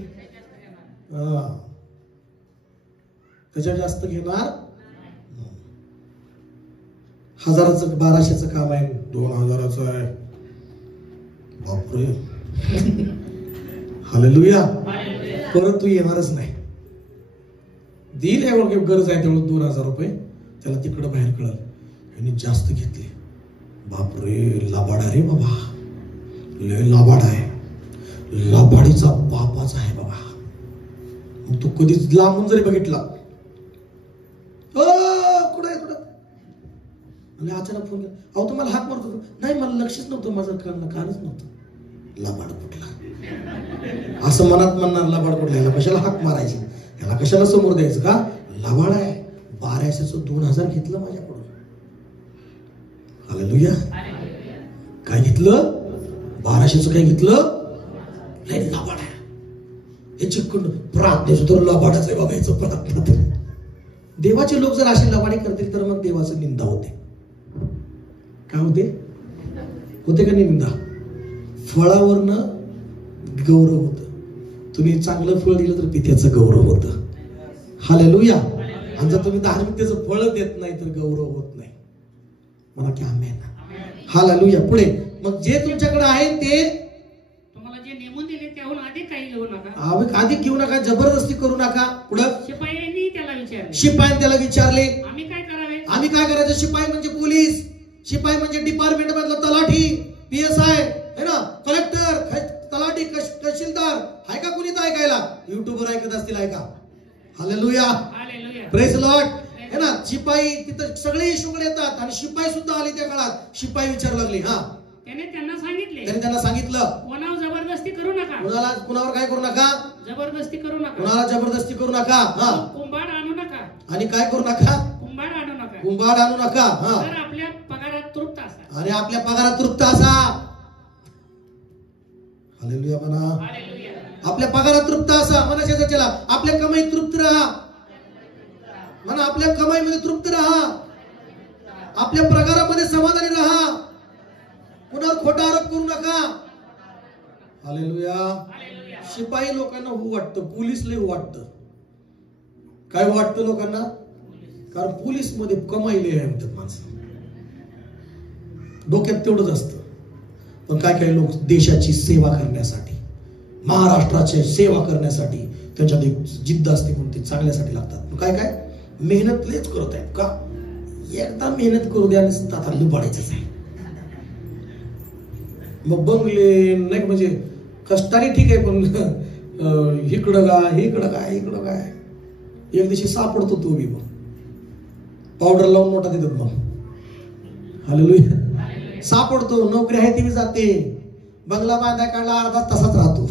त्याच्या जास्त घेणार. 1000चं 1200चं काम आहे, 2000चं आहे. बापरे. हालेलुया. परत तू येणारच नाही. दिल एवढी गरज आहे तेवढं 2000 रुपये त्याला तिकडं बाहेर कळलं, यांनी जास्त घेतले. बापरे, लाबाडा रे बाबा, लय लाबाड आहे. लाबाडीचा बापाच आहे बाबा. मग तू कधीच लांबून जरी बघितला, कुठं आणि अचानक फोन केला, अहो तुम्हाला हाक मारत होतो. नाही, मला लक्षच नव्हतं, माझं कानच नव्हतं. लाबाड कुठला असं मनात म्हणणार, लाबाड कुठला, याला कशाला हाक मारायची, याला कशाला समोर द्यायचं का? लाबाड आहे. 1200चं 2000 घेतलं माझ्याकडून. हालेलुया. काय घेतलं? 1200चं काय घेतलं? लय लाबाड आहे. हे चिकन प्रार्थनेचं तर लाबाडच आहे बघायचं. प्रार्थना देवाचे लोक जर अशी लबाडी करतील तर मग देवाचं निंदा होते. काय होते का निंदा? फळावरनं गौरव होत. तुम्ही चांगलं फळ दिलं तर पित्याचं गौरव होत. हालेलुया. आणि जर तुम्ही धार्मिकतेचं फळ देत नाही तर गौरव होत नाही. मला की आमेन. हालेलुया. पुढे. मग जे तुमच्याकडे आहे ते तुम्हाला जे नेमून दिले त्याहून अधिक काही घेऊ नका. अधिक घेऊ नका, जबरदस्ती करू नका. पुढं. शिपाई त्याला विचारले आम्ही काय करायचं? शिपाई म्हणजे पोलीस, शिपाई म्हणजे डिपार्टमेंट मधला तलाठी, PSI है ना, कलेक्टर, तलाठी, तहसीलदार. आहे का कुणी तर ऐकायला? युट्यूबवर ऐकत असतील, ऐका. हालेलुया. Praise Lord. है ना. शिपाई तिथं सगळे येशूकडे येतात आणि शिपाई सुद्धा आले त्या काळात. शिपाई विचारू लागले. त्याने त्यांना सांगितलं कोणावर जबरदस्ती करू नका. कुणावर काय करू नका? जबरदस्ती करू नका. कुणाला जबरदस्ती करू नका. कुंभार आणू नका. आणि काय करू नका? कुंभार आणू नका. तर आपल्या पगारात तृप्त असा. आणि आपल्या पगारात तृप्त असा. हालेलुया म्हणा. आपल्या पगारात तृप्त असा. म्हणायचं त्याला आपल्या कमाईत तृप्त राहा. म्हणा आपल्या कमाईमध्ये तृप्त राहा. आपल्या पगारामध्ये समाधानी राहा. कुणावर खोटा आरोप करू नका. हालेलुया. शिपाई लोकांना वाटतं, पोलीस लय वाटतं. काय वाटतं लोकांना? कारण पोलीस मध्ये कमाई लय म्हणतात माणसं. डोक्यात तेवढंच असतं. पण काय लोक देशाची सेवा करण्यासाठी, महाराष्ट्राची सेवा करण्यासाठी त्यांच्यात एक जिद्द असते म्हणून ते चांगल्यासाठी लागतात. काय मेहनत लयच करत आहेत का? एकदा मेहनत करू द्या आणि आता लुबाडायचंच आहे. मग बंगले नाही म्हणजे कष्टाने ठीक आहे, पण इकडं काय एक दिवशी सापडतो तो बी. मग पावडर लावून मोठा देतात. मग हालेलुया. सापडतो, नोकरी आहे ती जाते, बंगला बांधाय काढला अर्धा तासात राहतो.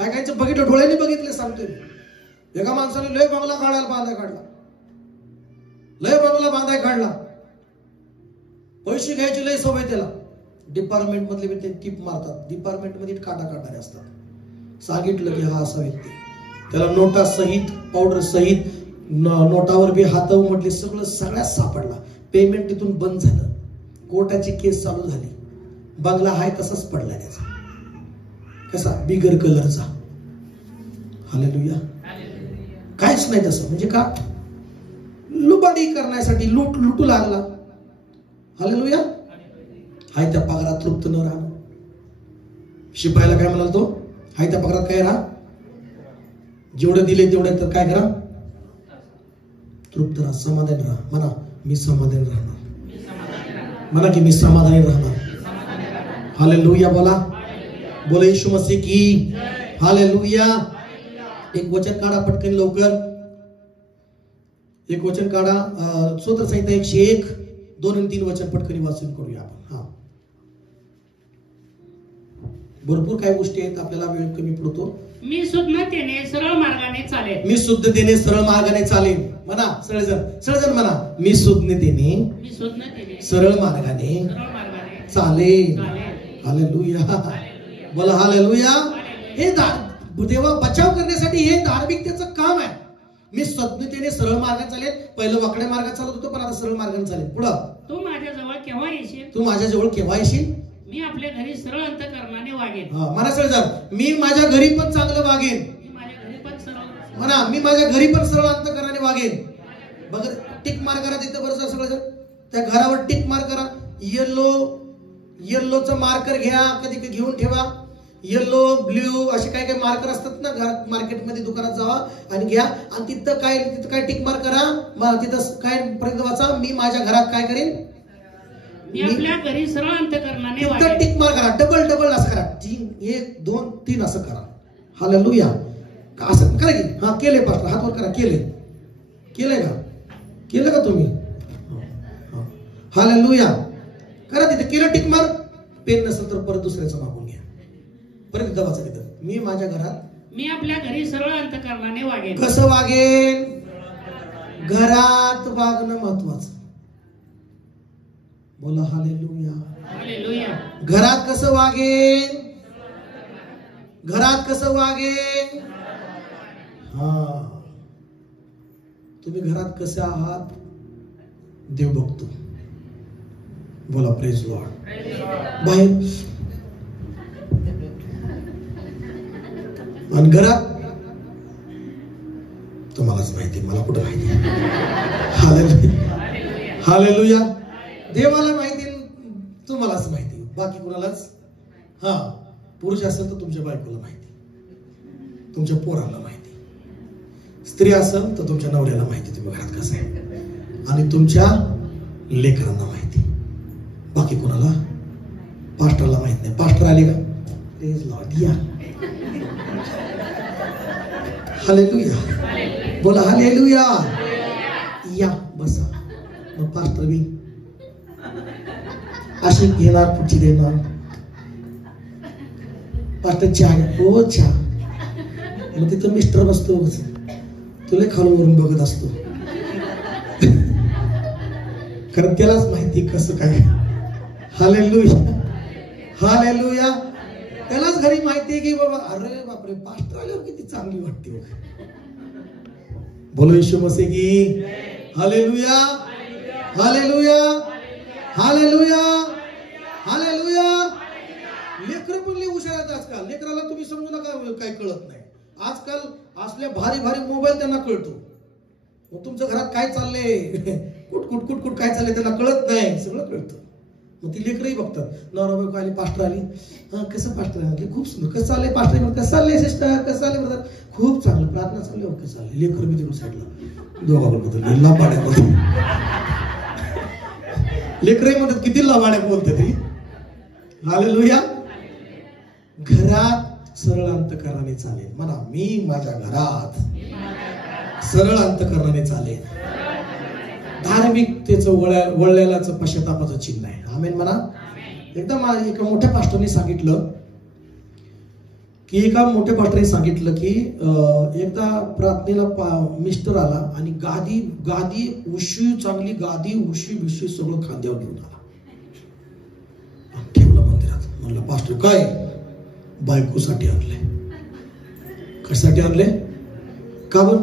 काय कायचं बघितलं, डोळ्याने बघितले सांगतोय. एका माणसाने लय बंगला बांधाय काढला, लय बंगला बांधाय काढला, पैसे घ्यायची लय सवय त्याला. डिपार्टमेंट मधले ते टिप मारतात, डिपार्टमेंट मध्ये काटा काढणारे असतात. सांगितलं की हा असा व्यक्ती, त्याला नोटा सहित, पावडर सहित, नोटावर बी हात म्हटले, सगळ्यात सापडला. पेमेंट तिथून बंद झालं, कोर्टाची केस चालू झाली. बंगला हाय तसाच पडला त्याचा, कसा बिगर कलरचा. हालेलुया. काहीच नाही तसं, म्हणजे का लुबाडी करण्यासाठी लुटू लागला. हालेलुया. हाय त्या पगारात तृप्त न राहा. शिपायाला काय म्हणाल तो, हाय त्या पगारात काय राहा, जेवढं दिले तेवढं तर काय करा, तृप्त राहा, समाधान राहा. म्हणा मी समाधान राहणार, म्हणा की मी समाधानी राहणार. हालेलुया. बोला बोला येशू मसीह की हालेलुया. एक वचन काढा पटकन लवकर, एक वचन काढा. स्तोत्र संहिता 101, 2 आणि 3 वचन पटकन वाचून करूया आपण. हा, भरपूर काही गोष्टी आहेत, आपल्याला वेळ कमी पडतो. मी शुद्धतेने सरळ मार्गाने चालेल, मी शुद्धतेने सरळ मार्गाने चालेल. म्हणा सगळेजण म्हणा, मी शुद्धतेने सरळ मार्गाने चालेल. हालेलुया. बोला हालेलुया. हे देवा बचाव करण्यासाठी हे धार्मिकतेचं काम आहे. मी शुद्धतेने सरळ मार्गाने चालेल. पहिलं वाकड्या मार्गात चालत होतो, पण आता सरळ मार्गाने चालेल. पुढं, तू माझ्याजवळ केव्हा येशील, तू माझ्याजवळ केव्हा येशील, मी आपल्या घरी सरळ अंतःकरणाने वागेन. म्हणा सगळेजण, मी माझ्या घरी पण चांगलं वागेन. म्हणा मी माझ्या घरी पण सरळ अंतःकरणाने वागेन. बघा टिक मार करा तिथं, बरोबर सगळेजण त्या घरावर टिक मार करा. येल्लोचं मार्कर घ्या, कधी घेऊन ठेवा. येल्लो, ब्ल्यू असे काही काही मार्कर असतात ना, घरात मार्केटमध्ये दुकानात जावा आणि घ्या, आणि तिथं काय टिक मार करा. तिथं काय पर्यंत वाचा, मी माझ्या घरात काय करेन, मी आपल्या घरी सरळ अंतःकरणाने वागेन. टिक मार करा, डबल असं करा, 3 1 2 3 असं करा. हालेलुया. असं करा की, हा केले पास्टर, हात वर करा. केलंय का तुम्ही? हालेलुया. करा तिथे, केलं टिक मार. पेन नसेल तर परत दुसऱ्याचं मागून घ्या, परत तिथं वाचा. तिथं मी माझ्या घरात, मी आपल्या घरी सरळ अंतःकरणाने वागेन. कसं वागेन? घरात वागणं महत्वाचं. बोला हालेलुया. घरात कसं वागेन, घरात कसं वागेन. हा, तुम्ही घरात कसे आहात देव बघतो. बोला प्रेज लॉर्ड. बाहेर आणि घरात तुम्हालाच माहिती, मला कुठं माहिती. हालेलुया. देवाला माहिती, तुम्हालाच माहिती, बाकी कुणालाच. हा, पुरुष असेल तर तुमच्या बायकोला माहिती, तुमच्या पोराला माहिती. स्त्री असेल तर तुमच्या नवऱ्याला माहिती तुम्ही घरात कसं आहे, आणि तुमच्या लेकरांना माहिती. बाकी कुणाला, पास्टरला माहित नाही. पास्टर आले का, प्रेज लॉर्ड, या. हालेलुया. बोला हालेलुया. या बसा. मग पास्टर बी अशी घेणार, पुढची देणार. पास्टर चहा, हो चहा. मग तिथं मिस्टर बसतो, तुला खालून बघत असतो, कारण त्यालाच माहिती कसं काय. हालेलुया. हालेलुया. त्यालाच घरी माहितीये की बाबा, अरे बापरे, पास्टर आल्यावर किती चांगली वाटते. बोलो येशू मसीह की हालेलुया. हालेलुया. हालेलुया. हालेलुया. लेकरं पण लई हुशार आहेत आजकाल. लेकराला तुम्ही समजू नका, काय कळत नाही. आजकाल असल्या भारी मोबाईल त्यांना कळतो. मग तुमच्या घरात काय चाललंय, कुट काय चाललंय त्यांना कळत नाही, सगळं कळतं. मग ती लेकरही बघतात. नवरा बायको आली, पास्टर आली, कसं पास्टर आली, खूप सुंदर, कसं चाललंय पास्टर, कसं चाललंय सिस्टर, कसं चाललंय ब्रदर, खूप चांगलं, प्रार्थना चालली, कसं चाललंय. लेकर मी तिकडून साईडला, दोघांबद्दल लापाड्या बोलतो. लेकरही म्हणतात किती लापाड्या बोलते ती. हालेलुया. घरात सरळ अंतःकरणाने चालेल. म्हणा मी माझ्या घरात सरळ अंतःकरणाने चालेल. धार्मिकतेचं वळलेलाच पश्चातापाचं चिन्ह आहे. आमेन म्हणा. एकदा एका मोठ्या पास्टरने सांगितलं की एकदा प्रार्थनेला मिस्टर आला आणि गादी उशी चांगली गादी उशी सगळं खांद्यावर घेऊन आला, ठेवलं मंदिरात. म्हणलं पास्टर काय? बायकोसाठी आणले. कशासाठी आणले? का बर?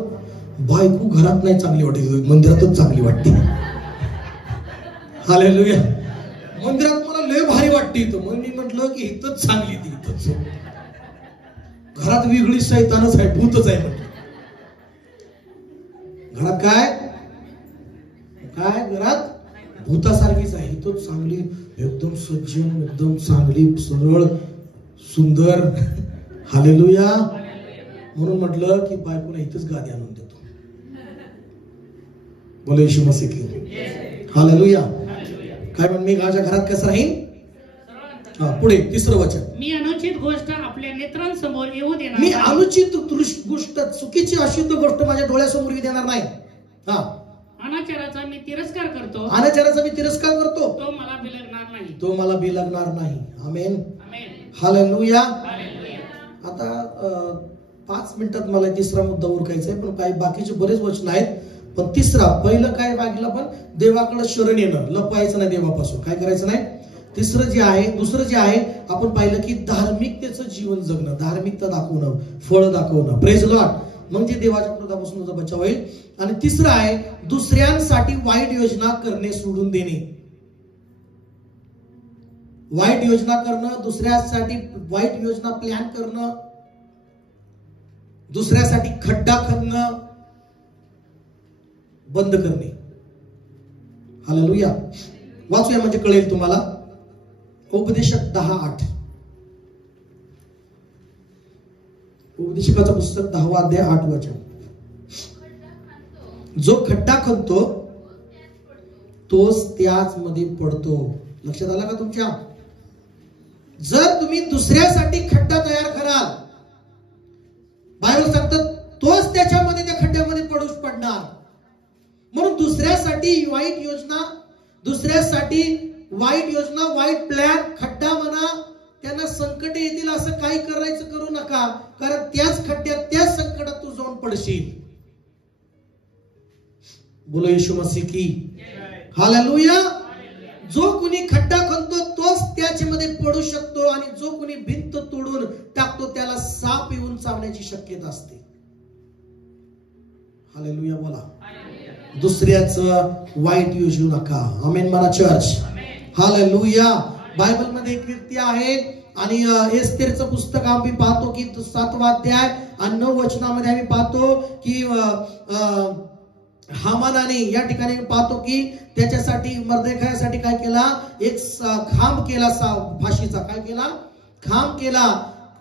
बायको घरात नाही चांगली वाटते, मंदिरातच चांगली वाटते. हालेलुया. मंदिरात मला लय भारी वाटते. मग मी म्हटलं की इथंच चांगली ती, इथंच. घरात वेगळी शैतानच आहे, भूतच आहे. घरात काय घरात भूतासारखीच आहे. इथं चांगली एकदम सज्जन, एकदम चांगली, सरळ, सुंदर. हालेलुया. म्हणून म्हटलं की बायकोला इथंच गादी आणून देतो. बोला येशू मसीह की. हालेलुया. काय म्हण मी माझ्या घरात कसं राहीन? पुढे तिसरं वचन. मी अनुचित गोष्ट आपल्या नेत्रांसमोर येऊ देणार. मी अनुचित गोष्ट, चुकीची अशुद्ध गोष्ट माझ्या डोळ्यासमोर येऊ देणार नाही. अनाचाराचा मी तिरस्कार करतो. तो मला बिलगणार नाही. आमेन. हालेलुया. आता 5 मिनिटात मला तिसरा मुद्दा उरकायचा आहे, पण काही बाकीचे बरेच वचन आहेत. पण पहिलं काय बाकीला, पण देवाकडे शरण येणं, लपायचं नाही देवापासून, काय करायचं नाही. दुसरं जे आहे आपण पाहिलं की धार्मिकतेचं जीवन जगणं, धार्मिकता दाखवणं, फळ दाखवणं. Praise Lord. म्हणजे देवाच्या क्रोधापासून तुझा बचाव होईल. आणि तिसरं आहे दुसऱ्यांसाठी वाईट योजना करणे सोडून देणे. वाईट योजना करणं, दुसऱ्यासाठी वाईट योजना प्लॅन करणं, दुसऱ्यासाठी खड्डा खणणं बंद करणे. हालेलुया. वाचूया म्हणजे कळेल तुम्हाला. उपदेशक 10:8. उपदेशकाचं पुस्तक 10वा अध्याय 8 वचन. जो खड्डा खणतो तोच त्याच मध्ये पडतो. लक्षात आला का तुमच्या? जर तुम्ही दुसऱ्यासाठी खड्डा तयार कराल, बायबल सांगतं तोच त्याच्यामध्ये, त्या खड्ड्यामध्ये पडणार. म्हणून दुसऱ्यासाठी वाईट योजना, वाईट प्लॅन, खड्डा म्हणा, त्यांना संकट येतील असं काही करू नका. कारण त्याच खड्ड्यात, त्याच संकटात तू जाऊन पडशील. बोलो येशू मसीह की. हालेलुया. जो कुणी खड्डा खणतो तोच त्याच्यामध्ये पडू शकतो, आणि जो कुणी भिंत तोडून टाकतो त्याला साप येऊन चावण्याची शक्यता असते. हालेलुया. बोला. दुसऱ्याचं वाईट योजू नका. आमेन म्हणा चर्च. हालेलुया. बायबल मध्ये एक व्यक्ती आहे, आणि एस्तेरचं पुस्तक आम्ही पाहतो की 7वा अध्याय आणि 9 वचनामध्ये आम्ही पाहतो की हामानाने या ठिकाणी पाहतो की त्याच्यासाठी, मर्देखायासाठी काय केला? एक खांब केला, फाशीचा काय केला? खांब केला.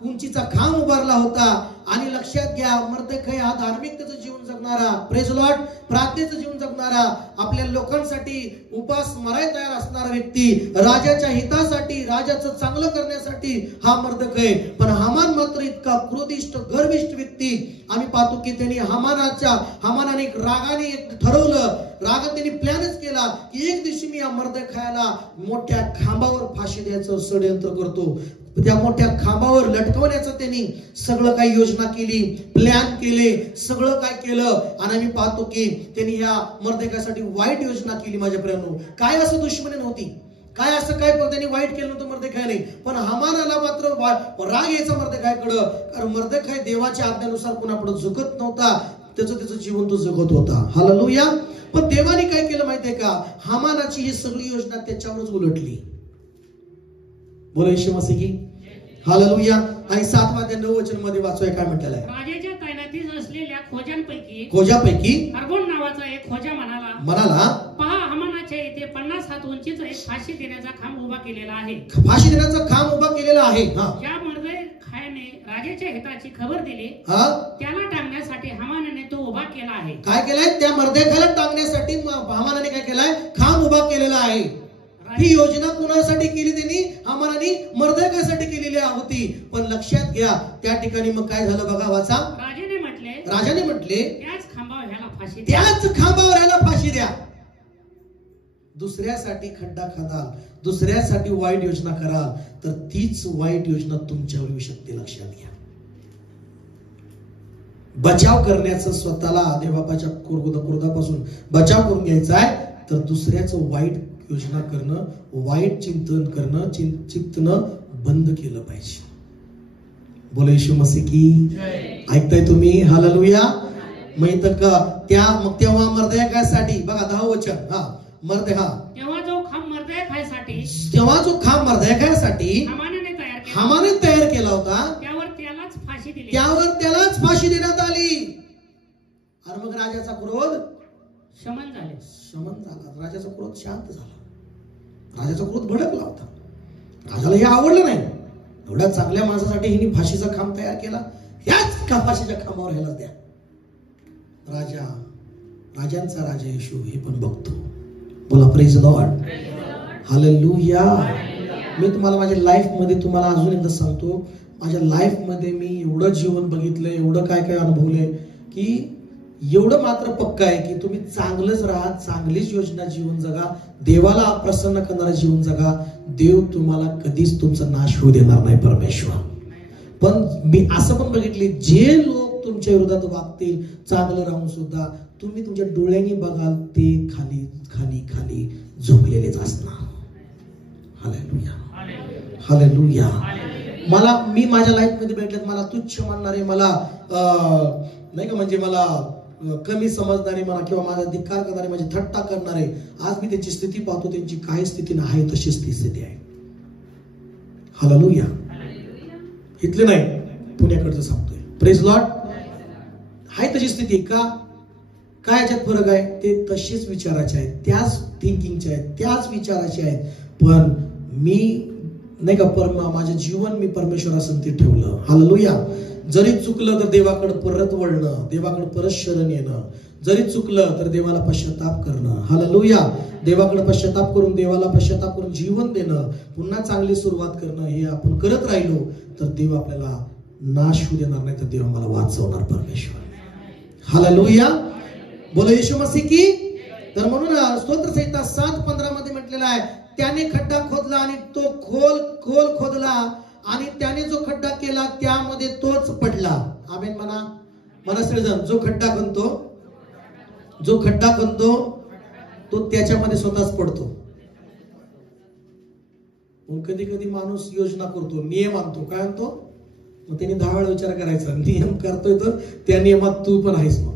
उंचीचा खांब उभारला होता. आणि लक्षात घ्या, मर्देखाय हा धार्मिकतेचं जीवन जगणारा, प्रेज लॉर्ड, प्रार्थनेचं जीवन जगणारा, आपल्या लोकांसाठी उपास मराय तयार असणारा व्यक्ती, राजाच्या हितासाठी, राजाचं चांगलं करण्यासाठी हा मर्देखाय. पण हामान मात्र इतका क्रोधिष्ट, गर्विष्ठ व्यक्ती. आम्ही पाहतो की त्यांनी हामानाने रागाने ठरवलं, रागात त्यांनी प्लॅनच केला की एक दिवशी मी या मर्देखायाला मोठ्या खांबावर फाशी द्यायचं षडयंत्र करतो. त्या मोठ्या खांबावर लटकवण्याचं त्यांनी सगळं काही योजना केली, प्लॅन केले, सगळं काय केलं. आणि आम्ही पाहतो की त्यांनी ह्या मर्देखायासाठी वाईट योजना केली. माझ्या प्रियानो, काय असं दुश्मनी नव्हती, काय असं काय त्यांनी वाईट केलं नव्हतं मर्देखायाने. पण हामानाला मात्र राग यायचा मर्देखायाकडं, कारण मर्देखाय देवाच्या आज्ञेनुसार कोणापुढे झुकत नव्हता. त्याचं जीवन तो जगत होता. हालेलुया. पण देवाने काय केलं माहितीये का? हामानाची ही सगळी योजना त्याच्यावरच उलटली. बोला येशू मसीह की. हालेलुया. आणि 7वा अध्याय 9 वचन मध्ये वाचूया काय म्हटलेलं आहे. राजाच्या तैनातीत असलेल्या खोजापैकी अर्गोन नावाचा एक खोजा म्हणाला, पहा, हामानाच्या इथे 50 हात उंचीचा एक फाशी देण्याचा खांब उभा केलेला आहे. फाशी देण्याचा खांब उभा केलेला आहे. ज्या मर्देखायाने राजाच्या हिताची खबर दिली त्याला टांगण्यासाठी हामानाने तो उभा केला आहे. काय केलाय? त्या मर्देखायाला टांगण्यासाठी हामानाने काय केलाय? खांब उभा केलेला आहे. ही योजना कुणासाठी केली? त्यांनी हामानाने मर्देखायासाठी केलेली होती. पण लक्षात घ्या, त्या ठिकाणी मग काय झालं बघा, वाचा. राजाने म्हटले त्याच खांबावर ह्याला फाशी द्या. दुसऱ्यासाठी खड्डा खादाल, दुसऱ्यासाठी वाईट योजना कराल, तर तीच वाईट योजना तुमच्यावर येऊ शकते. लक्षात घ्या. बचाव करण्याचं, स्वतःला देवबापाच्या क्रोधापासून बचाव करून घ्यायचा आहे, तर दुसऱ्याचं वाईट योजना करणं, वाईट चिंतन करणं, चिंतन बंद केलं पाहिजे. बोला येशू मसीह की. ऐकताय तुम्ही? हालेलुया. माहित का मग तेव्हा मर्दयासाठी बघा 10 वचन. तेव्हा जो खांब मर्दयासाठी हामाने तयार केला होता, त्यावर त्यालाच फाशी देण्यात आली. आणि मग राजाचा क्रोध शमन झाला. राजाचा क्रोध शांत झाला. राजाचा क्रोध भडकला होता. राजाला हे आवडलं नाही. एवढ्या चांगल्या माणसासाठी हिने फाशीचा खांब तयार केला, ह्याच का फाशीच्या खांबावर ह्याला द्या. राजांचा राजा येशू हे पण बघतो. बोला प्रेज लॉर्ड. हालेलुया. मी तुम्हाला माझ्या लाईफ मध्ये तुम्हाला अजून एकदा सांगतो, माझ्या लाईफ मध्ये मी एवढं जीवन बघितलंय, एवढं काय काय अनुभवलंय, की एवढं मात्र पक्का आहे की तुम्ही चांगलंच राहा, चांगलीच योजना जीवन जगा, देवाला प्रसन्न करणारं जीवन जगा. देव तुम्हाला कधीच तुमचा नाश होऊ देणार नाही, परमेश्वर. पण मी असं पण बघितले, जे लोक तुमच्या विरोधात वागतील चांगलं राहून सुद्धा, तुम्ही तुमच्या डोळ्यांनी बघाल ते खाली खाली खाली झोपलेलेच असणार. हालेलुया. हालेलुया. मी माझ्या लाईफ मध्ये भेटल्यात, मला तुच्छ मानणारे, मला नाही का म्हणजे मला कमी समजणारे, मला किंवा माझा धिक्कार करणारे, माझी थट्टा करणारे, आज मी त्यांची स्थिती पाहतो, त्यांची काही स्थिती नाही तशीच ती स्थिती आहे. हालेलुया. इथले नाही, पुण्याकडचं सांगतोय. Praise Lord. आहे तशी स्थिती का? काय याच्यात फरक आहे? ते तसेच विचाराचे आहेत, त्याच थिंकिंगचे आहेत, त्याच विचाराचे आहेत. पण मी नाही का माझे जीवन मी परमेश्वरासंती ठेवलं. हालेलुया. जरी चुकलं तर देवाकडे परत वळणं, देवाकडे परत शरण येणं. जरी चुकलं तर देवाला पश्चाताप करणं. हालेलुया. देवाकडे पश्चाताप करून, देवाला पश्चाताप करून जीवन देणं, पुन्हा चांगली सुरुवात करणं, हे आपण करत राहिलो तर देव आपल्याला नाश होऊ देणार नाही, तर देव आम्हाला वाचवणार, परमेश्वर. हालेलुया. बोला येशू मसीह की. तर म्हणून स्तोत्रसंहिता 7:15 मध्ये म्हटलेलं आहे, त्याने खड्डा खोदला आणि तो खोल खोदला, आणि त्याने जो खड्डा केला त्यामध्ये तोच पडला. आमेन म्हणा सगळेजण. जो खड्डा खणतो तो त्याच्यामध्ये स्वतःच पडतो. कधी कधी माणूस योजना करतो, नियम आणतो. काय आणतो? मग त्यांनी 10 वेळा विचार करायचा, नियम करतोय तर त्या नियमात तू पण आहेस. मग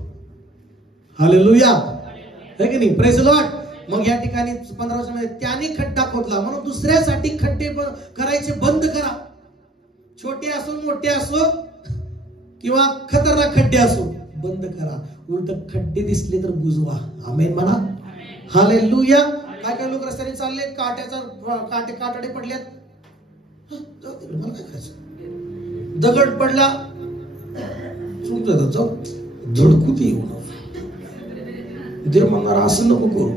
हालेलुया. है की नाही? Praise Lord. मग या ठिकाणी 15 वर्षामध्ये त्याने खड्डा खोदला, म्हणून दुसऱ्यासाठी खड्डे करायचे बंद करा. छोटे असो, मोठे असो, किंवा खतरनाक खड्डे असो, बंद करा. उलट खड्डे दिसले तर बुजवा. आमेन म्हणा. हालेलुया. काय लोक रस्त्याने चालले, काटाडे पडल्यात, मला काय करायचं, दगड पडला, जाऊ धडकूत येऊ नको. देव म्हणणार असं नको करू.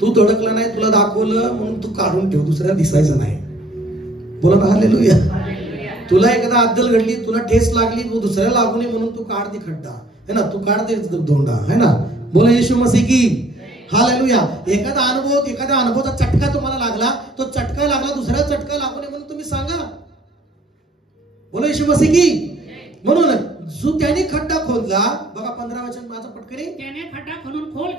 तू धडकला नाही, तुला दाखवलं म्हणून तू काढून ठेव, दुसऱ्याला दिसायचं नाही. बोला ना हालेलुया. तुला एखादा अद्दल घडली, तुला ठेस लागली, तू दुसऱ्याला लागू नये म्हणून तू काढ दे खड्डा, है ना, तू काढ दे धोंडा, है ना. बोला येशू मसीह की. हालेलुया. एखादा अनुभवाचा चटका तुम्हाला लागला, तो चटका लागला, दुसऱ्या चटका लागू नये म्हणून तुम्ही सांगा. बोला येशू मसीह की. म्हणून जो त्याने खड्डा खोदला, बघा 15 वचन माझा पटकरी. त्याने खड्डा खणून खोल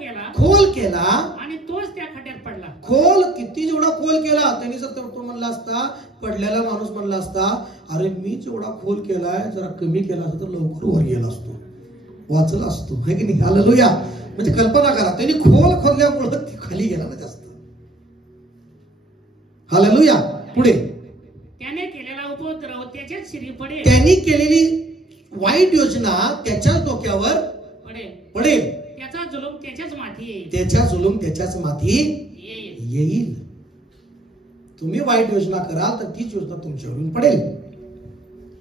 केला आणि तोच त्या खड्ड्यात पडला. खोल किती जेवढा खोल केला, त्यांनी जर तो म्हणला असता, पडलेला माणूस म्हणला असता, अरे मी जेवढा खोल केलाय जरा कमी केला असता तर लवकर वर गेला असतो, वाचला असतो, है की नाही. हालेलुया. म्हणजे कल्पना करा, त्यांनी खोल खोदल्यामुळे ती खाली गेला ना जास्त. हालेलुया. पुढे. त्याने केलेला उपद्रव त्याच्याच शिरी पडेल. त्यांनी केलेली वाईट योजना त्याच्याच डोक्यावर पडेल. त्याचा जुलूम त्याच्याच माथी येईल. त्याच्याच माथी येईल. तुम्ही वाईट योजना कराल तर तीच योजना तुमच्यावरून पडेल.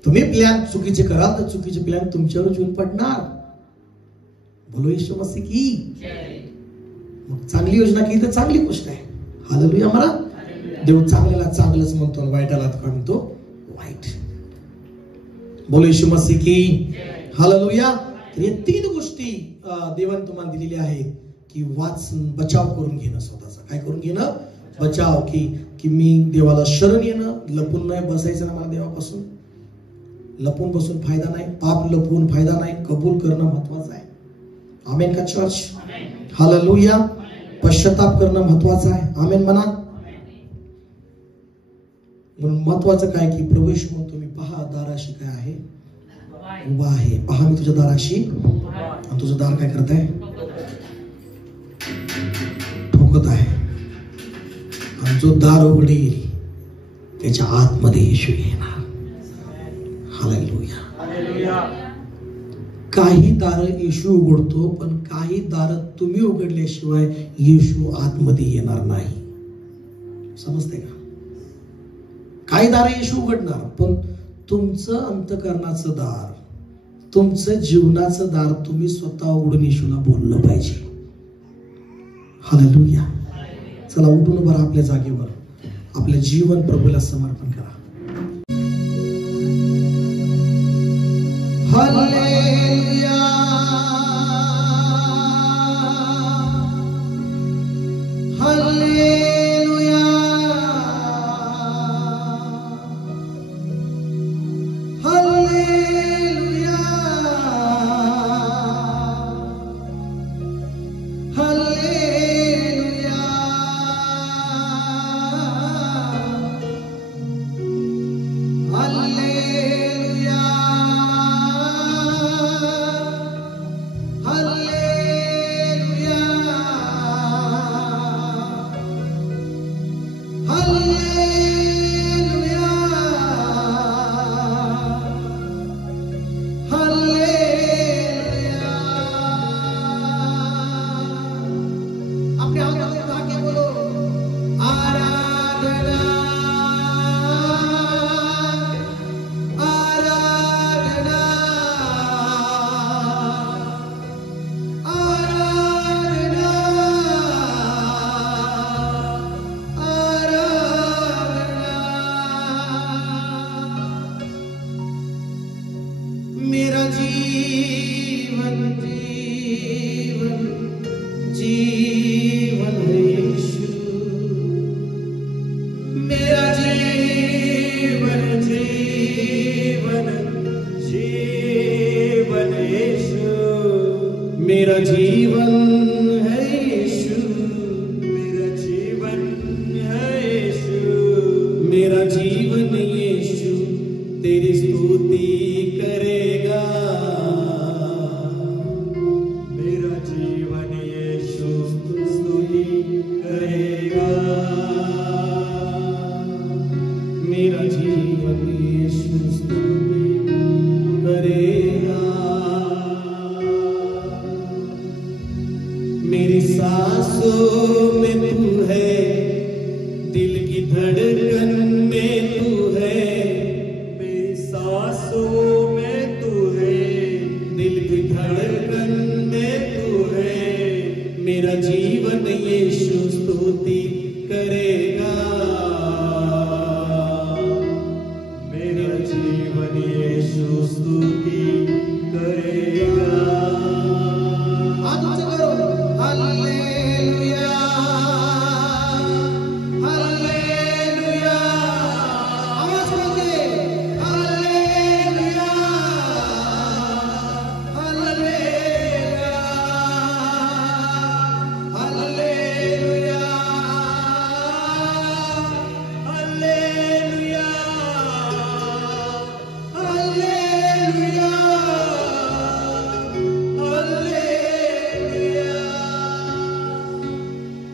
तुम्ही प्लॅन चुकीचे कराल तर चुकीचे प्लॅन तुमच्यावर येऊन पडणार. बोलो येशू मसीह की. मग चांगली योजना केली तर चांगली गोष्ट आहे. हालेलुया म्हणा. देव चांगल्याला चांगलंच म्हणतो आणि वाईटाला काय म्हणतो? वाईट. बोलो येशू मसीह की. हालेलुया. हे 3 गोष्टी देवाने तुम्हाला दिलेल्या आहेत की बचाव करून घेणं स्वतःचा. काय करून घेणं? बचाव. की मी देवाला शरण येणं, लपून नाही बसायचं ना मला देवापासून. लपून बसून फायदा नाही, पाप लपवून फायदा नाही, कबूल करणं महत्वाचं आहे. आमेन का चर्च? हालेलुया. पश्चाताप करणं महत्वाचं आहे. आमेन म्हणा. म्हणून महत्वाचं काय की प्रभू येशू म्हणतो मी पहा दाराशी काय आहे? उभा आहे. पहा मी तुझ्या दाराशी, आणि तुझं दार काय करत आहे? ठोकत आहे. आणि जो दार उघडेल त्याच्या आतमध्ये येशू येणार. हालेलुया. काही दार येशू उघडतो, पण काही दार तुम्ही उघडल्याशिवाय येशू आतमध्ये येणार नाही. समजते का? काही दार येशू उघडणार, पण तुमचं अंतःकरणाचं दार, तुमचं जीवनाचं दार तुम्ही स्वतः उघडून येशूला बोललं पाहिजे. हालेलुया. चला उठून बरं आपल्या जागेवर आपलं जीवन प्रभूला समर्पण करा. Hallelujah. Hallelujah. Hallelujah. Hallelujah. Hallelujah. Hallelujah. Hallelujah. Hallelujah. अपने हाथ उठा के बोलो आराधना. आराधना. आराधना. मेरा जीवन जीवन जीवन यीशु. मेरा जीवन जीवन जीवन यीशु. मेरा जीवन है यीशु. मेरा जीवन है यीशु. मेरा जीवन यीशु तेरी स्तुति करेगा. मेरा जीवन यीशु स्तुति करेगा. मेरा जीवन यीशु स्तुति करेगा. मेरी सांसों में तू है, दिल की धड़कन में तू है. मेरी सांसों में तू है, दिल की धड़कन में तू है. मेरा जीवन यीशु स्तुति करेगा. मेरा जीवन यीशु स्तुति करेगा. हालेलुया. हालेलुया. आवाज बोलते hallelujah. Hallelujah. Hallelujah. Hallelujah. Hallelujah. Hallelujah.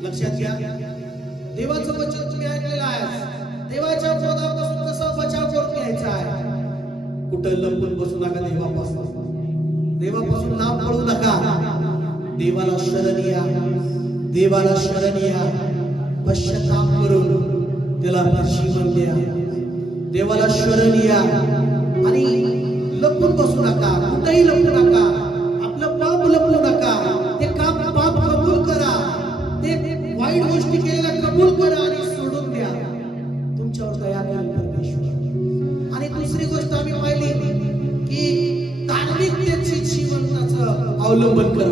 लक्षात घ्या, देवाचं वचन तुम्ही ऐकलेलं आहे. देवाच्या क्रोधापासून कसा बचाव करून घ्यायचा आहे. कुठं लपून बसू नका देवापासून. देवापासून लांब पळू नका. देवाला शरण या. देवाला शरण या. पश्चाताप करून त्याला जीवन द्या. देवाला शरण या आणि लपून बसू नका. कुठेही लपू नका. आपलं पाप लपू नका. ते पाप कबूल करा. ते वाईट गोष्टी केलेल्या कबूल करा आणि सोडून द्या. तुमच्यावर दया करेल परमेश्वर. आणि दुसरी गोष्ट आम्ही पाहिली की धार्मिकतेचे जीवनाचं अवलंबन करा.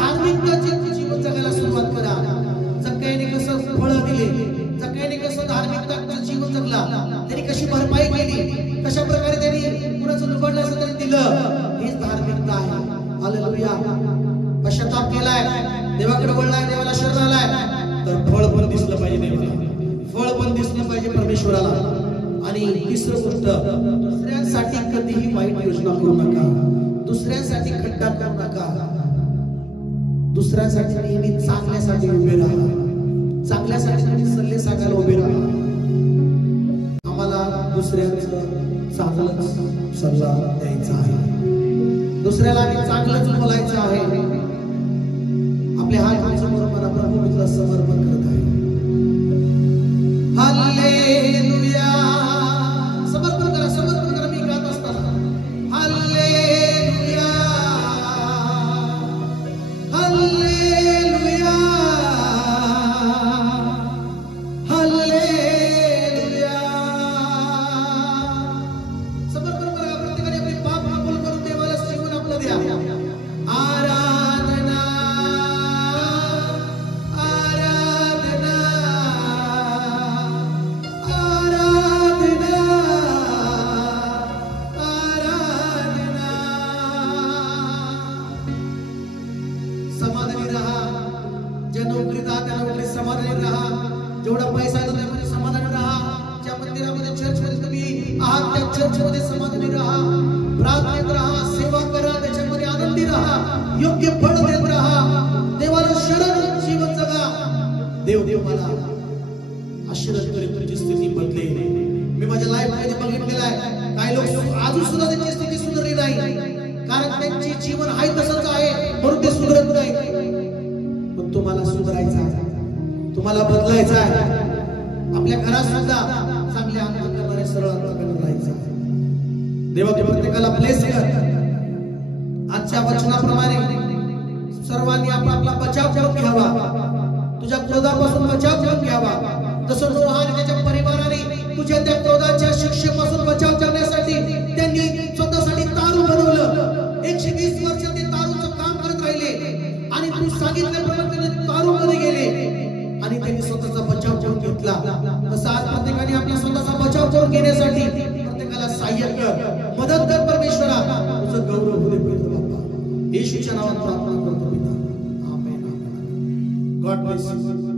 धार्मिकतेचे जीवन जगायचं आनंदाचं जीवन जगला, त्यांनी कशी भरपाई केली, कशा प्रकारे त्यांनी कुणाचं लुबाडलं असं त्यांनी दिलं, हीच धार्मिकता आहे. हालेलुया. पश्चाताप केलाय, देवाकडे वळलाय, देवाला शरण आलाय, तर फळ पण दिसलं पाहिजे देवाला, फळ पण दिसलं पाहिजे परमेश्वराला. आणि तिसरं गोष्ट, दुसऱ्यांसाठी कधीही वाईट योजना करू नका, दुसऱ्यांसाठी खड्डा करू नका, दुसऱ्यांसाठी नेहमी चांगल्यासाठी उभे राहा, चांगल्यासाठी तुम्ही सल्ले सांगायला उभे राहा. आम्हाला दुसऱ्यांचं चांगलं सल्ला द्यायचा आहे, दुसऱ्याला आम्ही चांगलंच बोलायचं आहे. आपले हात समर्पण प्रभूला समर्पण करत आहे. हालेलुया. समर्पण करा, समर्पण करा. मी गात असताना हालेलुया, हालेलुया, हालेलुया. समर्पण करा. प्रत्येकाने आपले पाप कबूल करून देवाला जीवन आपलं द्या. आराधना, आराधना, आराधना, आराधना. समाधानी राहा. ज्या नोकरीत आहात त्या नोकरीत समाधानी राहा. जेवढा पैसा आहे त्यामध्ये समाधानी राहा. ज्या मंदिरामध्ये चर्चमध्ये तुम्ही आहात त्या चर्चमध्ये समाधानी राहा. प्रार्थनेत राहा, सेवा करा, त्याच्यामध्ये आनंदी राहा, योग्य फळ देत राहा, देवाला शरण जीवन जगा. देव मला आशीर्वाद करेल, तुमची स्थिती बदलेल. मी माझ्या लाईफ मध्ये बघितलेलं आहे, काही लोक अजून सुद्धा त्यांची स्थिती सुधारली नाही, कारण त्यांचे जीवन आहे तसंच आहे म्हणून ते सुधारत नाही. पण तुम्हाला सुधारायचं आहे, तुम्हाला बदलायचं आहे. आपल्या घरात सुद्धा चांगले अंत करणारे, सरळ अंत करणारे राहायचं आहे. देवा प्रत्येकाला ब्लेस कर. आजच्या वचनाप्रमाणे सर्वांनी आपला बचाव करून घ्यावा, तुझ्या क्रोधापासून बचाव करून घ्यावा. जसं नोह आणि त्याच्या परिवाराने तुझ्या त्या क्रोधाच्या शिक्षेपासून बचाव करण्यासाठी त्यांनी स्वतःसाठी तारू बनवलं. 120 वर्ष ते तारूचं काम करत राहिले आणि तू सांगितल्याप्रमाणे तारू मध्ये गेले आणि त्यांनी स्वतःचा बचाव करून घेतला. तसं आज प्रत्येकाने आपला स्वतःचा बचाव करून घेण्यासाठी प्रत्येकाला सहाय्य कर, मदत कर. परमेश्वरा तुझं गौरव होऊ दे बाप्पा. येशूच्या नावात प्रार्थना करतो पिता. आमेन. God bless you.